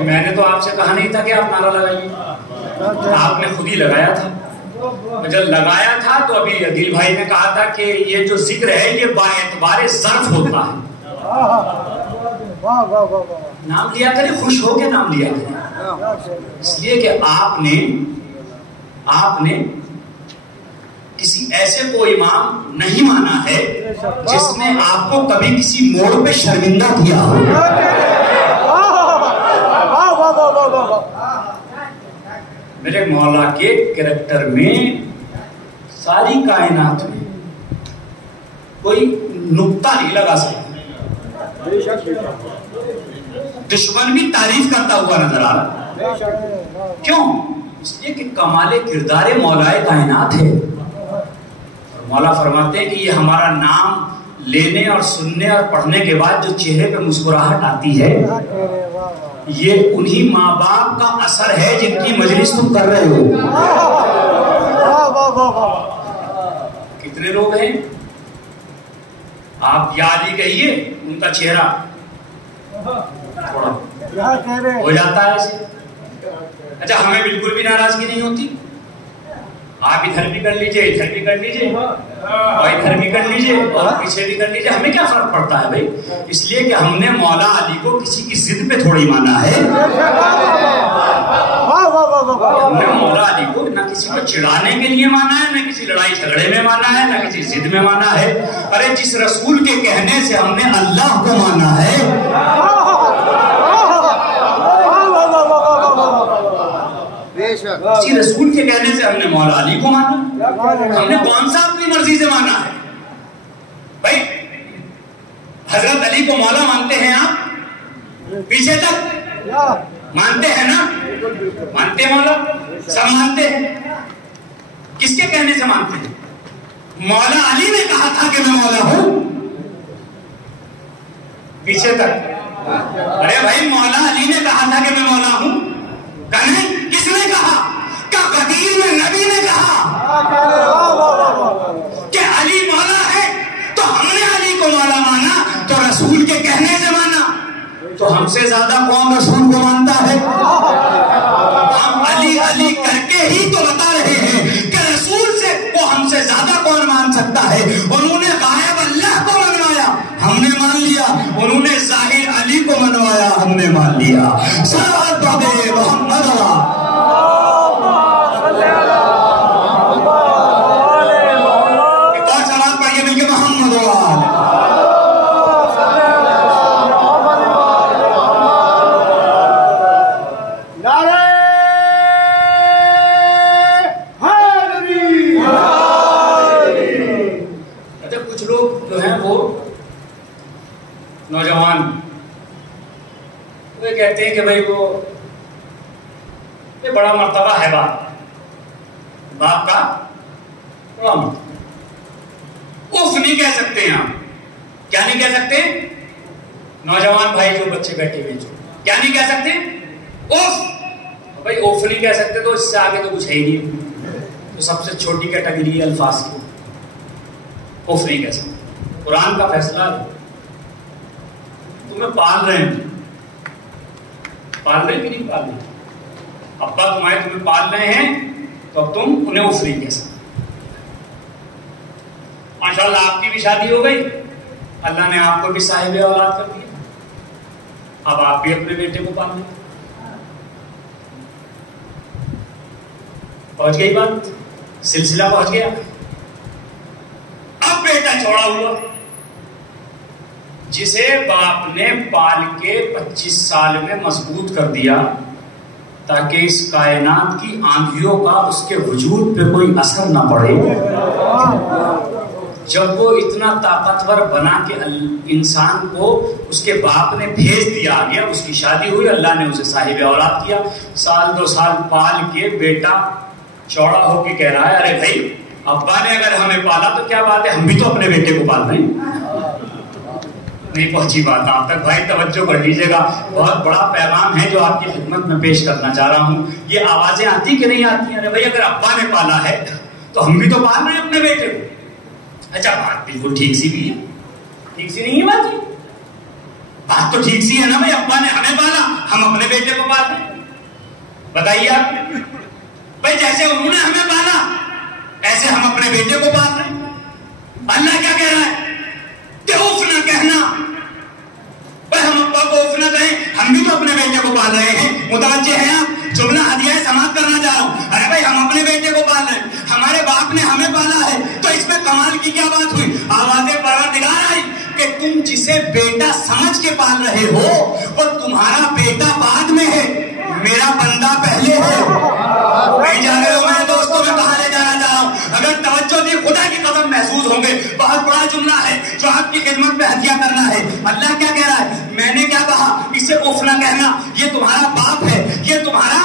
میں نے تو آپ سے کہا نہیں تھا کہ آپ نعرہ لگائیے، آپ نے خود ہی لگایا تھا. جب لگایا تھا تو ابھی عدیل بھائی نے کہا تھا کہ یہ جو ذکر ہے یہ با اعتبار ظرف ہوتا ہے. نام لیا کرے، خوش ہو کے نام لیا کرے، اس لیے کہ آپ نے کسی ایسے کو امام نہیں مانا ہے جس نے آپ کو کبھی کسی موڑ پہ شرمندہ کیا ہو. میرے مولا کے کریکٹر میں ساری کائنات میں کوئی نقطہ نہیں لگا سکتا. دشمن بھی تعریف کرتا ہوا نظر آ رہا. کیوں؟ اس لیے کہ کمال کردار مولا کائنات ہے. مولا فرماتے ہیں کہ یہ ہمارا نام لینے اور سننے اور پڑھنے کے بعد جو چہرے پہ مسکراہٹ آتی ہے یہ انہی ماں باپ کا اثر ہے جن کی مجلس تم کر رہے ہو. کتنے لوگ ہیں آپ یاد ہی کہیے ان کا چہرہ تھوڑا ہو جاتا ہے ایسے. اچھا ہمیں بالکل بھی ناراضگی نہیں ہوتی. آپ ادھر بھی کر لیجئے, ادھر بھی کر لیجئے, اور ادھر بھی کر لیجئے, اور پیچھے بھی کر لیجئے. ہمیں کیا فرق پڑتا ہے بھائی؟ اس لیے کہ ہم نے مولا علی کو کسی کی ضد پہ تھوڑی مانا ہے. ہم نے مولا علی کو نہ کسی کو چڑھانے کے لیے مانا ہے, نہ کسی لڑائی جھگڑے میں مانا ہے, نہ کسی ضد میں مانا ہے. ارے جس رسول کے کہنے سے ہم نے اللہ کو مانا ہے, اسی رسول کے کہنے سے ہم نے مولا علی کو مانا. ہم نے کون سا اپنی مرضی سے مانا ہے بھائی؟ حضرت علی کو مولا مانتے ہیں آپ؟ پیچھے تک مانتے ہیں نا؟ مانتے ہیں مولا, سب مانتے ہیں. کس کے کہنے سے مانتے ہیں؟ مولا علی نے کہا تھا کہ میں مولا ہوں. پیچھے تک ارے بھائی مولا علی نے کہا تھا کہ میں مولا ہوں. نہیں, کس نے کہا؟ کیا قدیر میں نبی نے کہا کہ علی مولا ہے تو ہم نے علی کو مولا مانا, تو رسول کے کہنے سے مانا. تو ہم سے زیادہ کون رسول کو مانتا ہے؟ ہم علی علی کر کے ہی تو بتا رہے ہیں کہ رسول سے وہ ہم سے زیادہ کون مان سکتا ہے. انہوں نے غائب اللہ کو منوایا, ہم نے مان لیا. انہوں نے ظاہر علی کو منوایا, ہم نے مان لیا. صلوات پڑھے محمد. ایک اور صلوات پڑھیے مل کے محمد وال. کچھ لوگ جو ہیں وہ نوجوان وہ کہتے ہیں کہ بھائی وہ یہ بڑا مرتبہ ہے باپ کا بڑا مرتبہ. اف نہیں کہہ سکتے ہیں آپ. کیا نہیں کہہ سکتے؟ نوجوان بھائی جو بچے بیٹھے ہوئے جو کیا نہیں کہہ سکتے؟ اف. بھائی اف نہیں کہہ سکتے تو اس سے آگے تو کچھ ہے ہی نہیں. تو سب سے چھوٹی کیٹیگری ہے الفاظ کی, اف نہیں کہہ سکتے. قرآن کا فیصلہ ہے, تمہیں پال رہے ہیں, پال رہے کہ نہیں پال رہے؟ ابا تمہارے تمہیں پال رہے ہیں تو اب تم انہیں اف نہیں کہہ سکتے. ماشاءاللہ آپ کی بھی شادی ہو گئی, اللہ نے آپ کو بھی صاحب اولاد کر دیا. اب آپ بھی اپنے بیٹے کو پال لیں. پہنچ گئی بات, سلسلہ پہنچ گیا. اب بیٹا چوڑا ہوا جسے باپ نے پال کے 25 سال میں مضبوط کر دیا تاکہ اس کائنات کی آندھیوں کا اس کے وجود پہ کوئی اثر نہ پڑے. جب وہ اتنا طاقتور بنا کہ انسان کو اس کے باپ نے بھیج دیا گیا, اس کی شادی ہوئی, اللہ نے اسے صاحب اولاد کیا. 1-2 سال پال کے بیٹا چوڑا ہو کے کہہ رہا ہے ارے بھائی ابا نے اگر ہمیں پالا تو کیا بات ہے, ہم بھی تو اپنے بیٹے کو پال رہے ہیں. نہیں پہنچی بات آپ تک بھائی, توجہ کر لیجیے گا. بہت بڑا پیغام ہے جو آپ کی خدمت میں پیش کرنا چاہ رہا ہوں. یہ آوازیں آتی کہ نہیں آتی ہیں؟ ارے بھائی اگر ابا نے پالا ہے تو ہم بھی تو پال رہے ہیں اپنے بیٹے کو. اچھا بات بالکل ٹھیک سی بھی ہے, ٹھیک سی نہیں ہے بات, یہ بات تو ٹھیک سی ہے نا بھائی. ابا نے ہمیں پالا, ہم اپنے بیٹے کو پال رہے ہیں. بتائیے آپ بھائی, جیسے انہوں نے ہمیں پالا ایسے ہم اپنے بیٹے کو پال رہے ہیں. اللہ کیا کہہ رہا ہے کہ اف نہ کہنا. بھائی ہم ابا کو اف نہ کہیں, ہم بھی تو اپنے بیٹے کو پال رہے ہیں. متوجہ ہیں آپ؟ جملہ ہدیہ سماعت کرنا چاہ رہا ہوں. ارے بھائی ہم اپنے بیٹے کو پال رہے ہیں, ہمارے باپ نے ہمیں پالا ہے, تو اس میں کمال کی کیا بات ہوئی؟ آواز پروردگار آئی کہ تم جسے بیٹا سمجھ کے پال رہے ہو وہ تمہارا بیٹا بعد میں ہے, میرا بندہ پہلے ہے. باپ کی خدمت پہ ہدیہ کرنا ہے. اللہ کیا کہہ رہا ہے؟ میں نے کیا کہا؟ اسے اف نہ کہنا، یہ تمہارا باپ ہے، یہ تمہارا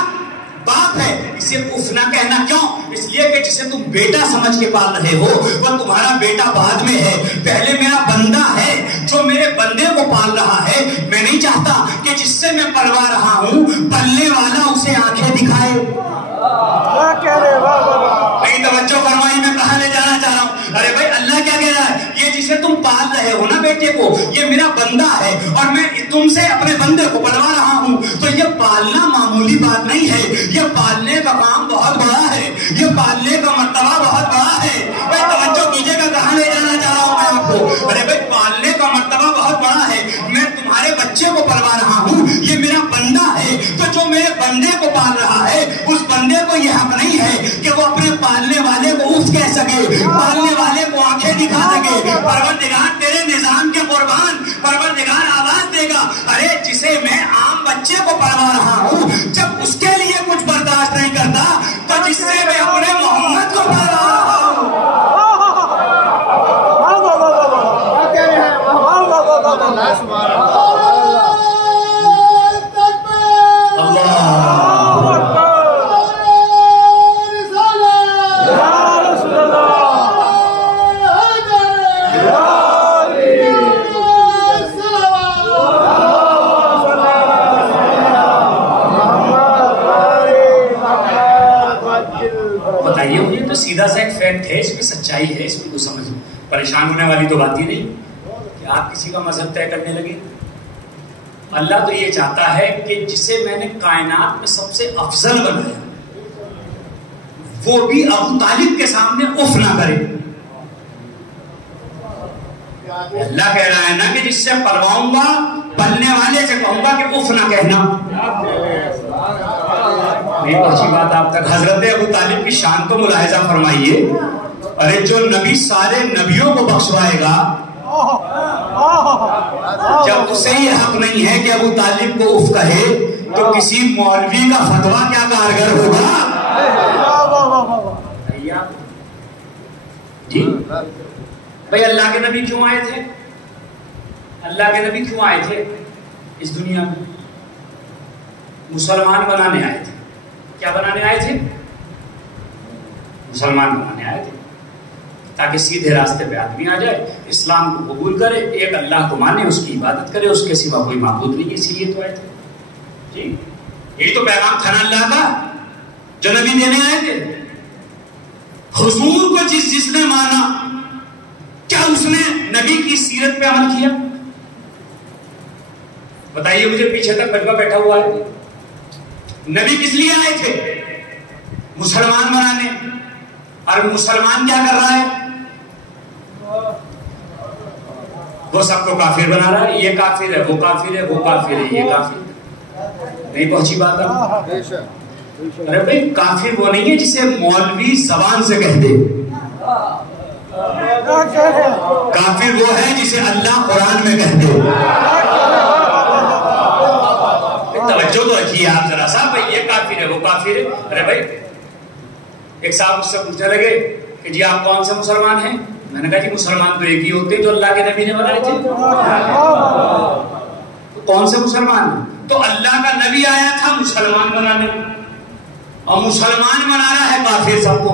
باپ ہے، اسے اف نہ کہنا. کیوں؟ اس لیے کہ جسے تم بیٹا سمجھ کے پال رہے ہو وہ تمہارا بیٹا بعد میں ہے، پہلے میرا بندہ ہے جو میرے بندے کو پال رہا ہے. میں نہیں چاہتا کہ جس سے میں پلوا رہا ہوں پلنے والا اسے آنکھیں دکھائے. نہیں توجہ فرمائی، میں کہاں لے جانا چاہ رہا ہوں؟ ارے بھائی اللہ کیا کہہ رہا ہے؟ یہ جسے تم پال رہے ہو نا بیٹے کو، یہ میرا بندہ ہے اور میں تم سے اپنے بندے کو پلوا رہا ہوں. تو یہ پالنا معمولی بات نہیں ہے، یہ پالنے کا کام بہت بڑا ہے، یہ پالنے کا مرتبہ بہت بڑا ہے. بھائی توجہ کیجیے گا کہاں لے جانا چاہ رہا ہوں میں آپ کو. ارے بھائی پالنے کا مرتبہ بہت بڑا ہے. میں تمہارے بچے کو پلوا رہا ہوں، یہ میرا بندہ ہے. تو جو میرے بندے کو پال رہا ہے اس بندے کو یہ حق نہیں ہے کہ وہ اپنے پالنے والے کو اف کہہ سکے، پالنے والے کو آنکھیں دکھا سکے. پروردگار تیرے نظام کے قربان، پروردگار آواز دے گا ارے جسے میں عام بچے کو پلوا رہا ہوں جب اس کے لیے کچھ برداشت نہیں کرتا تو جس سے میں اپنے محمد کو پلوا رہا ہوں. بتائیے مجھے تو سیدھا سا ایک فیکٹ ہے، اس کی سچائی ہے، اس میں کچھ سمجھ پریشان ہونے والی تو بات ہی نہیں کہ آپ کسی کا مذہب طے کرنے لگے. اللہ تو یہ چاہتا ہے کہ جسے میں نے کائنات میں سب سے افضل بنایا وہ بھی ابو طالب کے سامنے اف نہ کرے. اللہ کہہ رہا ہے نا کہ جس سے پلواؤں گا پلنے والے سے کہوں گا کہ اف نہ کہنا. نہیں پہنچی بات آپ تک. حضرت ابو طالب کی شان کو ملاحظہ فرمائیے. ارے جو نبی سارے نبیوں کو بخشوائے گا جب اسے یہ حق نہیں ہے کہ ابو طالب کو اف کہے تو کسی مولوی کا فتویٰ کیا کارگر ہوگا؟ جی بھائی اللہ کے نبی کیوں آئے تھے؟ اللہ کے نبی کیوں آئے تھے اس دنیا میں؟ مسلمان بنانے آئے تھے. کیا بنانے آئے تھے؟ مسلمان بنانے آئے تھے تاکہ سیدھے راستے پہ آدمی آ جائے، اسلام کو قبول کرے، ایک اللہ کو مانے، اس کی عبادت کرے، اس کے سوا کوئی معبود نہیں. اسی لیے تو آئے تھے. جی یہی تو پیغام تھا نا اللہ کا جو نبی دینے آئے تھے. حضور کو جس نے مانا کیا اس نے نبی کی سیرت پہ عمل کیا؟ بتائیے مجھے. پیچھے تک بچہ بیٹھا ہوا ہے. نبی کس لیے آئے تھے؟ مسلمان بنانے. اور مسلمان کیا کر رہا ہے؟ وہ سب کو کافر بنا رہا ہے. یہ کافر ہے، وہ کافر ہے، وہ کافر ہے، یہ کافر. نہیں پہنچی بات آپ؟ ارے بھائی کافر وہ نہیں ہے جسے مولوی زبان سے کہہ دے. کافر وہ ہے جسے اللہ قرآن میں کہہ دے. توجہ تو رکھیے آپ ذرا سا. بھائی یہ کافر ہے، وہ کافر ہے. ارے بھائی ایک صاحب مجھ سے پوچھنے لگے کہ جی آپ کون سے مسلمان ہیں؟ میں نے کہا جی مسلمان تو ایک ہی ہوتے جو اللہ کے نبی نے بنائے تھے. کون سے مسلمان ہیں؟ تو اللہ کا نبی آیا تھا مسلمان بنانے اور مسلمان بنا رہا ہے کافر سب کو.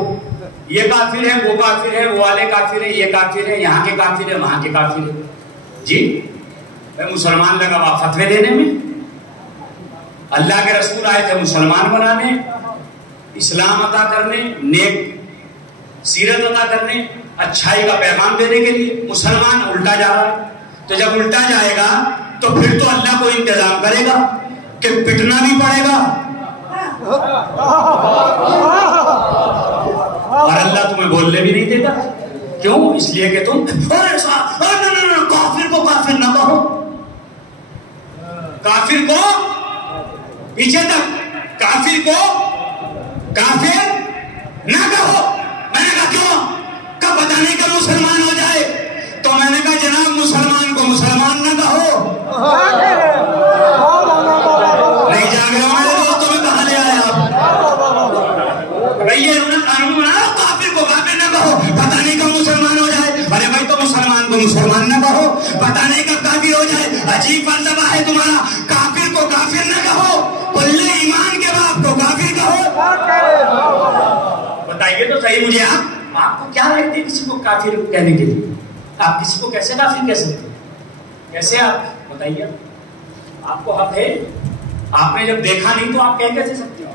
یہ کافر ہے، وہ کافر ہے، وہ والے کافر ہے، یہ کافر ہے، یہاں کے کافر ہے، وہاں کے کافر ہے. جی مسلمان لگا ہوا فتوے دینے میں. اللہ کے رسول آئے تھے مسلمان بنانے، اسلام عطا کرنے، نیک سیرت عطا کرنے، اچھائی کا پیغام دینے کے لیے. مسلمان الٹا جا رہا ہے. تو جب الٹا جائے گا تو پھر تو اللہ کو انتظام کرے گا کہ پٹنا بھی پڑے گا اور اللہ تمہیں بولنے بھی نہیں دیتا. کیوں؟ اس لیے کہ تم کافر کو کافر نہ کہو. کافر کو پیچھے تک کافر کو کافر نہ کہو. میں نے کہا کیوں؟ کب پتہ نہیں کہ مسلمان ہو جائے. تو میں نے کہا جناب مسلمان کو مسلمان نہ کہو. نہیں جاگ رہے ہو دوستوں میں کہاں لے آئے آپ؟ انہوں نے قانون بنایا کافر کو کافر نہ کہو، پتہ نہیں کب مسلمان ہو جائے. ارے بھائی تو مسلمان کو مسلمان نہ کہو. بتائیے مجھے آپ کو کیا لگتے کسی کو کافر کہنے کے لیے؟ آپ کسی کو کیسے کافر کہہ سکتے ہیں؟ کیسے آپ بتائیے؟ آپ کو حق ہے، آپ نے جب دیکھا نہیں تو آپ کہہ کیسے سکتے ہو؟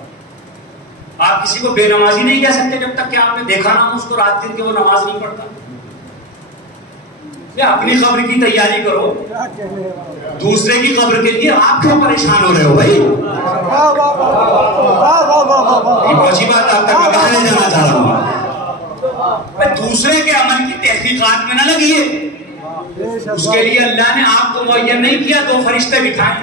آپ کسی کو بے نمازی نہیں کہہ سکتے جب تک کہ آپ نے دیکھا نہ ہو اس کو رات دن کے وہ نماز نہیں پڑھتا۔ یا اپنی قبر کی تیاری کرو، دوسرے کی قبر کے لیے آپ کیوں پریشان ہو رہے ہو بھائی؟ یہ پہنچی بات آپ تک میں کہاں لے جانا چاہ رہا ہوں؟ دوسرے کے عمل کی تحقیقات میں نہ لگیے، اس کے لیے اللہ نے آپ کو معین نہیں کیا 2 فرشتے بٹھائیں،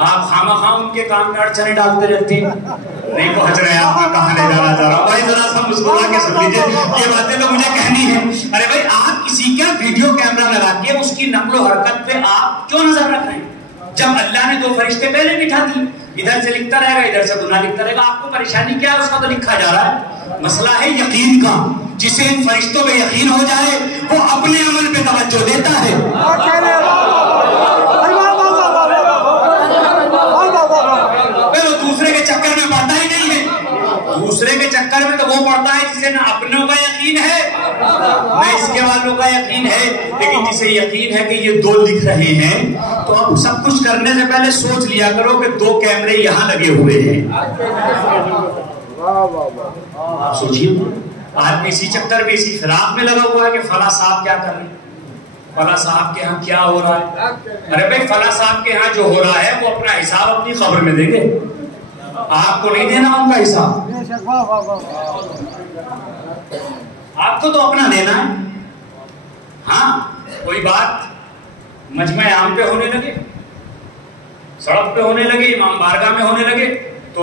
آپ خامہ خواہ ان کے کام میں اڑچنے ڈالتے رہتے ہیں۔ نہیں پہنچ رہے آپ میں کہاں لے جانا چاہ رہا ہوں بھائی، ذرا سا مسکرا کے سن لیجیے، یہ باتیں تو مجھے کہنی ہے۔ ارے بھائی آپ کسی کا ویڈیو کیمرہ لگا کے اس کی نقل و حرکت پہ آپ کیوں نظر رکھ رہے ہیں؟ جب اللہ نے 2 فرشتے پہلے بٹھا دی، ادھر سے لکھتا رہے گا ادھر سے گناہ لکھتا رہے گا، آپ کو پریشانی کیا ہے؟ اس کا تو لکھا جا رہا ہے۔ مسئلہ ہے یقین کا، جسے ان فرشتوں پہ یقین ہو جائے وہ اپنے عمل پہ توجہ دیتا ہے۔ دوسرے کے چکر میں پڑتا ہی نہیں ہے، دوسرے کے چکر میں تو وہ پڑتا ہے جسے نہ اپنوں کا یقین ہے نہ اس کے والوں کا یقین ہے، لیکن جسے یقین ہے کہ یہ 2 لکھ رہے ہیں تو اب سب کچھ کرنے سے پہلے سوچ لیا کرو کہ 2 کیمرے یہاں لگے ہوئے ہیں۔ آپ سوچیے، آدمی اسی چکر میں اسی فراق میں لگا ہوا ہے کہ فلاں صاحب کیا کر رہے ہیں، فلاں صاحب کے ہاں کیا ہو رہا ہے۔ ارے بھائی فلاں صاحب کے ہاں جو ہو رہا ہے وہ اپنا حساب اپنی قبر میں دیں گے، آپ کو نہیں دینا ان کا حساب، آپ کو تو اپنا دینا ہے۔ ہاں کوئی بات مجمع عام پہ ہونے لگے، سڑک پہ ہونے لگے، امام بارگاہ میں ہونے لگے تو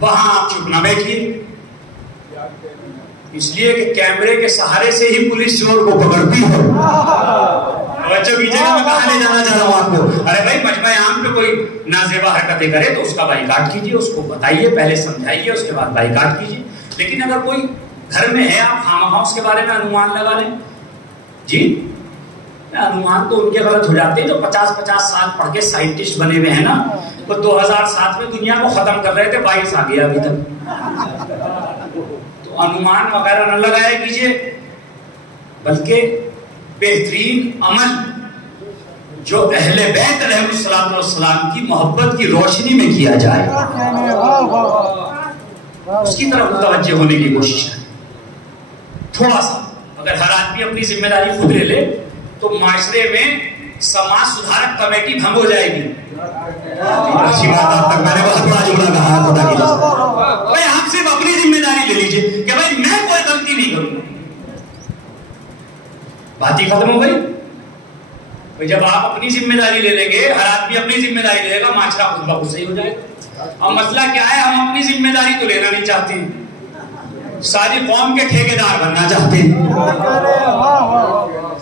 وہاں آپ چپ نہ بیٹھیے، اس لیے کہ کیمرے کے سہارے سے ہی پولیس چور کو پکڑتی ہے۔ بچوں کی جگہ میں کہاں لے جانا چاہ رہا ہوں آپ کو؟ ارے بھائی مجمع عام پہ کوئی نازیبا حرکتیں کرے تو اس کا بائیکاٹ کیجیے، اس کو بتائیے، پہلے سمجھائیے، اس کے بعد بائیکاٹ کیجیے۔ لیکن اگر کوئی گھر میں ہے آپ خواہ مخواہ اس کے بارے میں انومان لگا لیں، جی انومان تو ان کے غلط ہو جاتے ہیں جو 50 سال پڑھ کے سائنٹسٹ بنے ہوئے ہیں نا، وہ 2007 میں دنیا کو ختم کر رہے تھے، 22 آ گیا ابھی تک۔ تو انومان وغیرہ نہ لگایا کیجیے، بلکہ بہترین عمل جو اہل بیت علیہ الصلوۃ والسلام کی محبت کی روشنی میں کیا جائے اس کی طرف متوجہ ہونے کی کوشش کریں۔ تھوڑا سا اگر ہر آدمی اپنی ذمہ داری خود لے لے تو معاشرے میں سماج سدھارک کمیٹی بھنگ ہو جائے گی۔ اچھی بات آپ تک میں نے بہت بڑا جملہ کہا خدا کی قسم۔ بھائی آپ صرف اپنی ذمہ داری لے لیجئے کہ بھائی میں کوئی غلطی نہیں کروں، بات ہی ختم ہو گئی۔ جب آپ اپنی ذمہ داری لے لیں گے، ہر آدمی اپنی ذمہ داری لے گا، معاشرہ خود بخود صحیح ہو جائے گا۔ اور مسئلہ کیا ہے؟ ہم اپنی ذمہ داری تو لینا نہیں چاہتے، ساری قوم کے ٹھیکیدار بننا چاہتے ہیں۔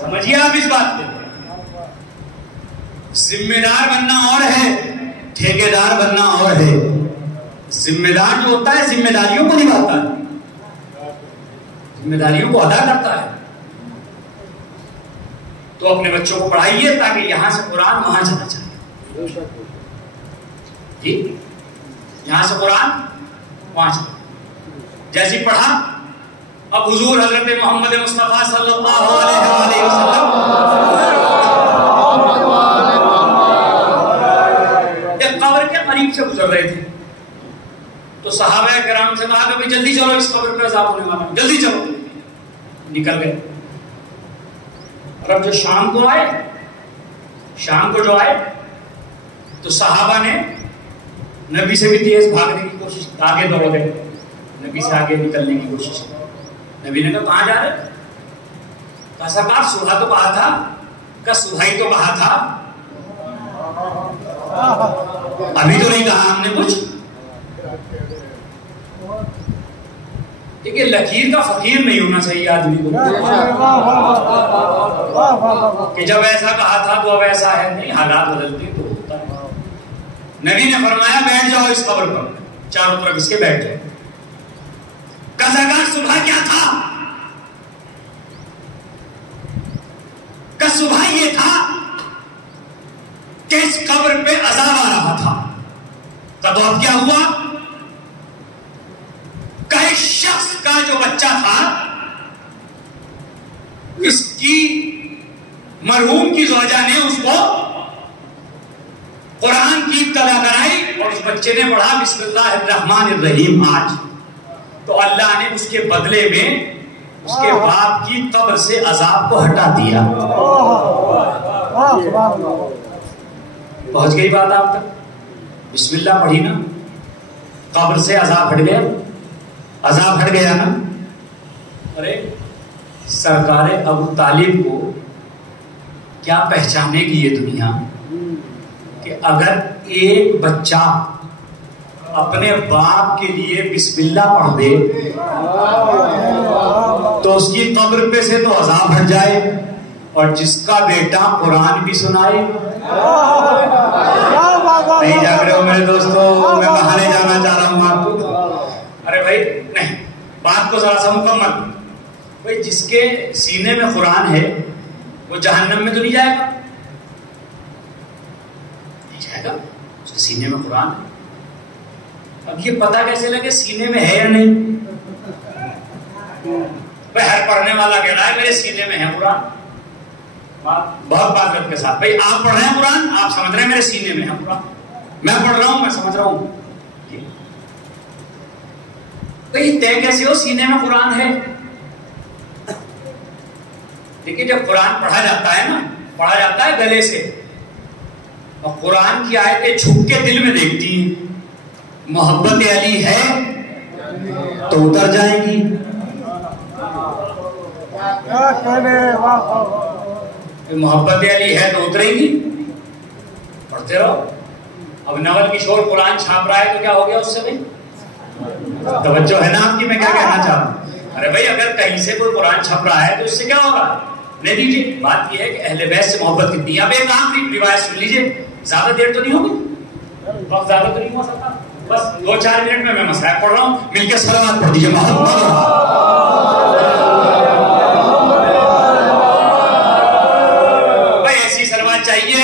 سمجھیے آپ اس بات کو، ذمہ دار بننا اور ہے، ٹھیکیدار بننا اور ہے۔ ذمہ دار جو ہوتا ہے ذمہ داریوں کو نبھاتا ہے، ذمہ داریوں کو ادا کرتا ہے۔ تو اپنے بچوں کو پڑھائیے تاکہ یہاں سے قرآن وہاں چلا جائے، جی یہاں سے قرآن وہاں چلا۔ جیسی پڑھا اب حضور حضرت محمد مصطفیٰ صلی اللہ علیہ وآلہ وسلم ایک قبر کے قریب سے گزر رہے تھے تو صحابہ کرام سے کہا کہ بھائی جلدی چلو، اس قبر پہ عذاب ہونے والا ہے، جلدی چلو۔ نکل گئے۔ اور اب جو شام کو جو آئے تو صحابہ نے نبی سے بھی تیز بھاگنے کی کوشش، آگے دوڑ گئے، نبی سے آگے نکلنے کی کوشش کی۔ نبی نے کہا کہاں جا رہے؟ کہا سرکار صبح تو کہا تھا، کہا صبح ہی تو کہا تھا، ابھی تو نہیں کہا ہم نے کچھ۔ دیکھیے لکیر کا فقیر نہیں ہونا چاہیے آدمی کو کہ جب ایسا کہا تھا تو اب ایسا ہے، نہیں، حالات بدلتے تو ہوتا ہے۔ نبی نے فرمایا بیٹھ جاؤ اس قبر پر، چاروں طرف اس کے بیٹھ جاؤ۔ کہا صبح کیا تھا؟ کہ صبح یہ تھا کہ اس قبر پہ عذاب آ رہا تھا۔ کہ تو اب کیا ہوا؟ مرحوم کی زوجہ نے اس کو قرآن کی ابتدا کرائی اور اس بچے نے پڑھا بسم اللہ الرحمن الرحیم آج، تو اللہ نے اس کے بدلے میں اس کے باپ کی قبر سے عذاب کو ہٹا دیا۔ پہنچ گئی بات آپ تک؟ بسم اللہ پڑھی نا، قبر سے عذاب ہٹ گیا، عذاب ہٹ گیا نا۔ ارے سرکار ابو طالب کو کیا پہچانے گی یہ دنیا کہ اگر ایک بچہ اپنے باپ کے لیے بسم اللہ پڑھ دے تو اس کی قبر پہ سے تو عذاب ہٹ جائے، اور جس کا بیٹا قرآن بھی سنائے۔ نہیں جاگ رہے ہو میرے دوستو؟ میں بہانے جانا چاہ رہا ہوں آپ کو۔ ارے بھائی نہیں، بات کو ذرا سا مکمل، بھائی جس کے سینے میں قرآن ہے وہ جہنم میں تو نہیں جائے گا؟ نہیں جائے گا، اس کے سینے میں قرآن ہے۔ اب یہ پتہ کیسے لگے سینے میں ہے یا نہیں؟ بھائی ہر پڑھنے والا کہہ رہا ہے میرے سینے میں ہے قرآن، بہت معذرت کے ساتھ، بھائی آپ پڑھ رہے ہیں قرآن، آپ سمجھ رہے ہیں میرے سینے میں ہے قرآن، میں پڑھ رہا ہوں، میں سمجھ رہا ہوں، بھائی طے کیسے ہو سینے میں قرآن ہے؟ دیکھیے جب قرآن پڑھا جاتا ہے نا، پڑھا جاتا ہے گلے سے، اور قرآن کی آیتیں جھک کے دل میں دیکھتی ہیں، محبت علی ہے تو اتر جائیں گی، محبت علی ہے تو اترے گی، پڑھتے رہو۔ اب نول کشور قرآن چھاپ رہا ہے تو کیا ہو گیا اس سے؟ بھائی توجہ ہے نا آپ کی، میں کیا کہنا چاہ رہا ہوں؟ ارے بھائی اگر کہیں سے کوئی قرآن چھپ رہا ہے تو اس سے کیا ہوگا؟ نہیں دیجیے، بات یہ ہے کہ اہل بیت سے محبت کتنی ہے۔ اب ایک آخری روایت سن لیجیے، زیادہ دیر تو نہیں ہوگی، وقت زیادہ تو نہیں ہو سکتا، بس 2-4 منٹ میں مسائل پڑھ رہا ہوں، مل کے صلوات پڑھ دیجیے۔ بھائی ایسی صلوات چاہیے،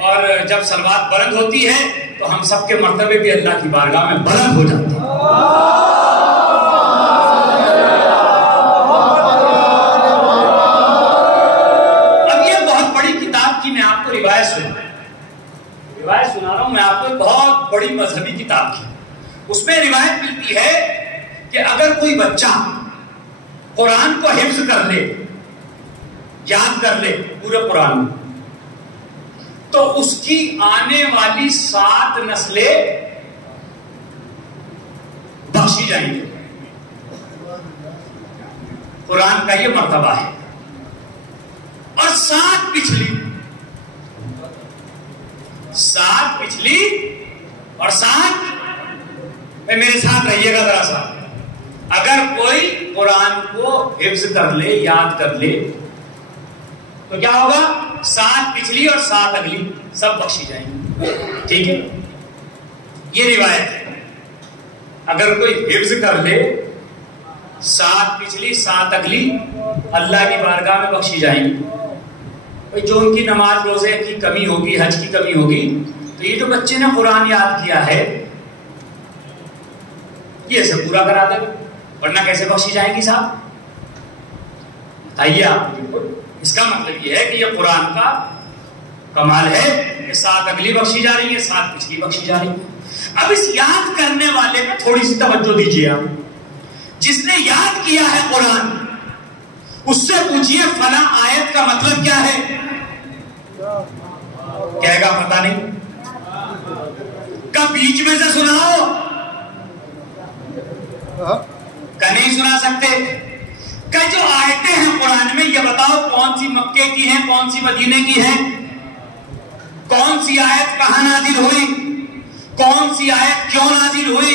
اور جب صلوات بلند ہوتی ہے تو ہم سب کے مرتبے بھی اللہ کی بارگاہ میں بلند ہو جاتے ہیں۔ اب یہ بہت بڑی کتاب کی میں آپ کو روایت سنا رہا ہوں، میں آپ کو بہت بڑی مذہبی کتاب کی، اس میں روایت ملتی ہے کہ اگر کوئی بچہ قرآن کو حفظ کر لے، یاد کر لے پورے قرآن میں، تو اس کی آنے والی 7 نسلیں بخشی جائیں گی۔ قرآن کا یہ مرتبہ ہے، اور 7 پچھلی اور 7 میرے ساتھ رہیے گا ذرا سا، اگر کوئی قرآن کو حفظ کر لے، یاد کر لے، تو کیا ہوگا؟ 7 پچھلی اور 7 اگلی سب بخشی جائیں گی، ٹھیک ہے؟ یہ روایت ہے، اگر کوئی حفظ کر لے 7 پچھلی 7 اگلی اللہ کی بارگاہ میں بخشی جائیں گی۔ جو ان کی نماز روزے کی کمی ہوگی، حج کی کمی ہوگی، تو یہ جو بچے نے قرآن یاد کیا ہے یہ سب پورا کرا دے گا، ورنہ کیسے بخشی جائیں گی صاحب؟ بتائیے آپ۔ اس کا مطلب یہ ہے کہ یہ قرآن کا کمال ہے کہ 7 اگلی بخشی جا رہی ہے، 7 پچھلی بخشی جا رہی ہے۔ اب اس یاد کرنے والے پہ تھوڑی سی توجہ دیجیے آپ، جس نے یاد کیا ہے قرآن، اس سے پوچھئے فلاں آیت کا مطلب کیا ہے، کہے گا پتہ نہیں۔ کا بیچ میں سے سناؤ، کا نہیں سنا سکتے۔ کہ جو آیتیں ہیں قرآن میں، یہ بتاؤ کون سی مکے کی ہیں، کون سی مدینے کی ہیں، کون سی آیت کہاں نازل ہوئی، کون سی آیت کیوں نازل ہوئی،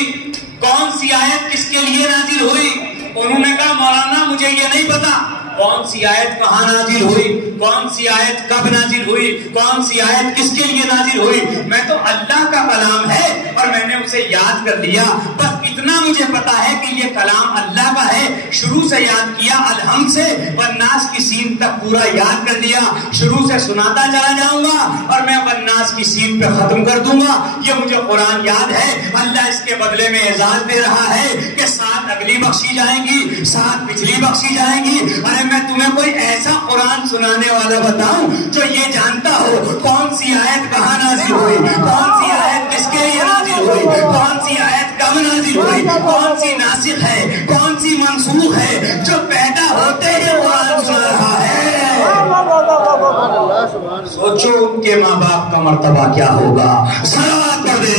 کون سی آیت کس کے لیے نازل ہوئی؟ انہوں نے کہا مولانا مجھے یہ نہیں پتا کون سی آیت کہاں نازل ہوئی، کون سی آیت کب نازل ہوئی، کون سی آیت کس کے لیے نازل ہوئی، میں تو اللہ کا کلام ہے اور میں نے اسے یاد کر لیا، بس اتنا مجھے پتا ہے کہ یہ کلام اللہ کا ہے، شروع شروع سے یاد کیا، الحمد سے والناس کی سین تک پورا یاد کر لیا، شروع سے سناتا چلا جاؤں گا اور میں والناس کی سین پہ ختم کر دوں گا. یہ مجھے قرآن یاد ہے. اللہ اس کے بدلے میں اعزاز دے رہا ہے کہ 7 اگلی بخشی جائیں گی، 7 پچھلی بخشی جائیں گی. ارے میں تمہیں کوئی ایسا قرآن سنانے والا بتاؤں جو یہ جانتا ہو کون سی آیت کہاں نازل ہوئی، کون سی آیت کس کے لیے نازل ہوئی، کون سی آیت کب نازل ہوئی، کون سی ناسخ ہے، کون سی منسوخ ہے، جو پیدا ہوتے ہی قرآن سنا رہا ہے. سوچو ان کے ماں باپ کا مرتبہ کیا ہوگا. صلوات پڑھ دے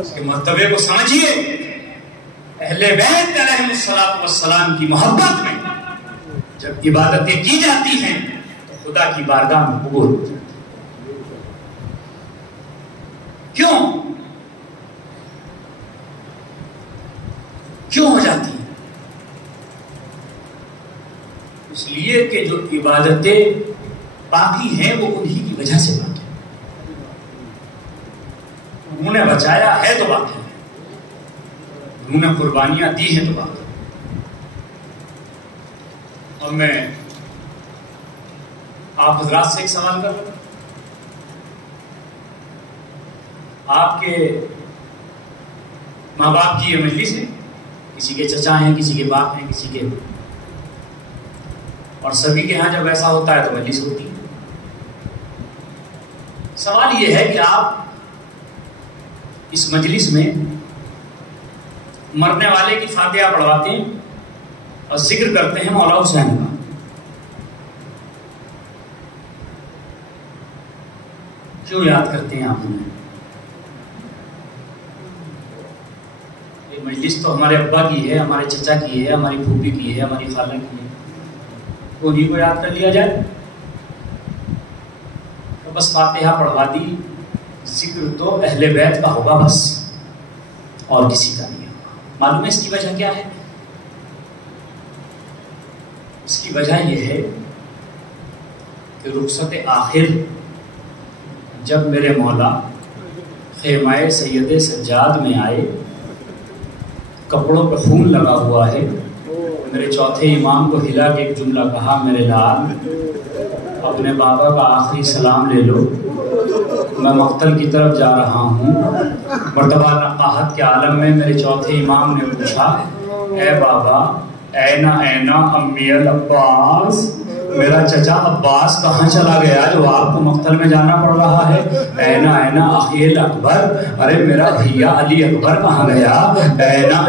اس کے مرتبے کو سمجھیے. اہل بیت علیہ السلام کی محبت میں جب عبادتیں کی جاتی ہیں تو خدا کی بارگاہ میں قبول ہو جاتی. کیوں ہو جاتی ہیں؟ اس لیے کہ جو عبادتیں باقی ہیں وہ انہی کی وجہ سے باقی. انہوں نے بچایا ہے تو باقی ہے، انہوں نے قربانیاں دی ہیں تو باقی. اور میں آپ حضرات سے ایک سوال کر رہا ہوں. آپ کے ماں باپ کی یہ مجلس ہے، کسی کے چچا ہیں، کسی کے باپ ہیں، کسی کے، اور سبھی کے ہاں جب ایسا ہوتا ہے تو مجلس ہوتی ہے. سوال یہ ہے کہ آپ اس مجلس میں مرنے والے کی فاتحہ پڑھواتے ہیں اور ذکر کرتے ہیں مولا حسین کا. کیوں یاد کرتے ہیں آپ انہیں؟ یہ مجلس تو ہمارے ابا کی ہے، ہمارے چچا کی ہے، ہماری پھوپھی کی ہے، ہماری خالہ کی ہے، انہیں کو یاد کر لیا جائے. تو بس فاتحہ پڑھوا دی، ذکر تو اہل بیت کا ہوگا بس، اور کسی کا نہیں ہوگا. معلوم ہے اس کی وجہ کیا ہے؟ اس کی وجہ یہ ہے کہ رخصت آخر جب میرے مولا خیمہ سید سجاد میں آئے، کپڑوں پہ خون لگا ہوا ہے، میرے چوتھے امام کو ہلا کے ایک جملہ کہا، میرے لال اپنے بابا کا آخری سلام لے لو، میں مقتل کی طرف جا رہا ہوں. مرتبہ نقاہت کے عالم میں میرے چوتھے امام نے پوچھا، اے بابا اینا امی العباس، میرا چچا عباس کہاں چلا گیا جو آپ کو مقتل میں جانا پڑ رہا ہے؟ اینا اخیل اکبر، ارے میرا بھیا علی اکبر کہاں گیا؟ اینا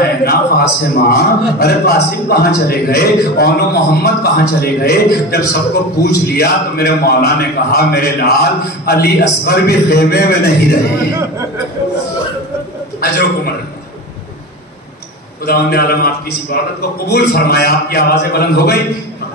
قاسمہ، ارے قاسم کہاں چلے گئے؟ اونو محمد کہاں چلے گئے؟ جب سب کو پوچھ لیا تو میرے مولا نے کہا، میرے لال علی اصغر بھی خیمے میں نہیں رہے. اجرکم اللہ. خداوند عالم آپ کی اس عبادت کو قبول فرمایا. آپ کی آوازیں بلند ہو گئی،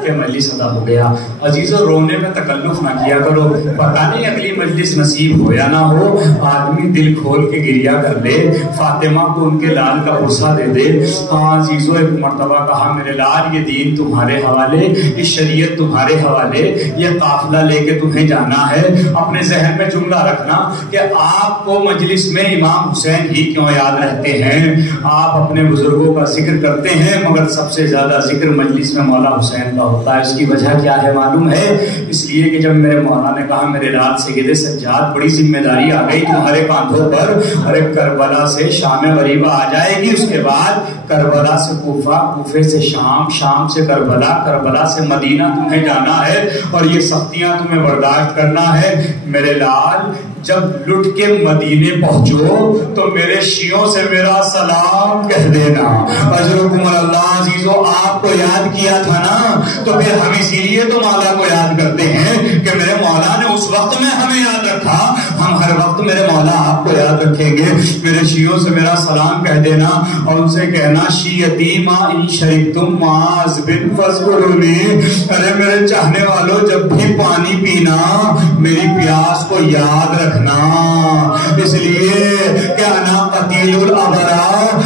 کہ مجلس ادا ہو گیا. عزیزو رونے میں تکلف نہ کیا کرو، پتہ نہیں اگلی مجلس نصیب ہو یا نہ ہو، آدمی دل کھول کے گریا کر لے، فاطمہ کو ان کے لال کا پرسہ دے دے. ہاں عزیزو ایک مرتبہ کہا، میرے لال یہ دین تمہارے حوالے، یہ شریعت تمہارے حوالے، یہ قافلہ لے کے تمہیں جانا ہے. اپنے ذہن میں جملہ رکھنا کہ آپ کو مجلس میں امام حسین ہی کیوں یاد رہتے ہیں. آپ اپنے بزرگوں کا ذکر کرتے ہیں مگر سب سے زیادہ ذکر مجلس میں مولا حسین کا ہوتا ہے. اس کی وجہ کیا ہے معلوم ہے؟ اس لیے کہ جب میرے مولا نے کہا، میرے لال سید سجاد بڑی ذمہ داری آ گئی تمہارے کاندھوں پر، ارے کربلا سے شام غریبہ آ جائے گی، اس کے بعد کربلا سے کوفہ، کوفے سے شام، شام سے کربلا، کربلا سے مدینہ تمہیں جانا ہے اور یہ سختیاں تمہیں برداشت کرنا ہے. میرے لال جب لٹ کے مدینے پہنچو تو میرے شیعوں سے میرا سلام کہہ دینا. اجرکم اللہ. عزیزو آپ کو یاد کیا تھا نا، تو پھر ہم اسی لیے تو مولا کو یاد کرتے ہیں کہ میرے مولا نے اس وقت میں ہمیں یاد رکھا، ہم ہر وقت میرے مولا آپ کو یاد رکھیں گے. میرے شیعوں سے میرا سلام کہہ دینا اور ان سے کہنا، شیعتی ما ان شربتم معاذ بن فاذکرونی. ارے میرے چاہنے والوں جب بھی پانی پینا میری پیاس کو یاد رکھنا، اس لیے کہ انا قتیل الابرار.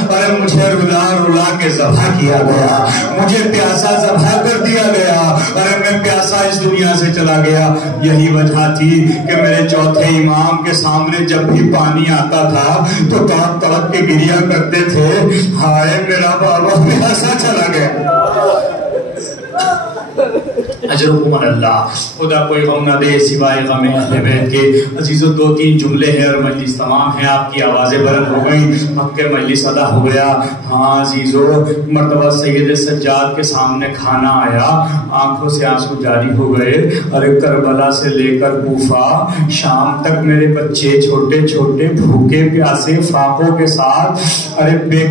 ارے مجھے رلا رلا کے ذبح کیا گیا، مجھے پیاسا ذبح کر دیا گیا. ارے میں پیاسا اس دنیا سے چلا گیا. یہی وجہ تھی کہ میرے چوتھے امام کے سامنے جب بھی پانی آتا تھا تو تڑپ تڑپ کے گریا کرتے تھے, ہائے میرا بابا میرا سا چلا گیا. اجرکم اللہ, خدا کوئی غم نہ دے سوائے غم اہل بیت کے. عزیزو 2-3 جملے ہیں اور مجلس تمام ہے. آپ کی آوازیں بلند ہو گئی, حق کے مجلس ادا ہو گیا. ہاں عزیزو, مرتبہ سید سجاد کے سامنے کھانا آیا, آنکھوں سے آنسو جاری ہو گئے. ارے کربلا سے لے کر کوفہ, شام تک میرے بچے چھوٹے چھوٹے بھوکے پیاسے فاقوں کے ساتھ ارے بے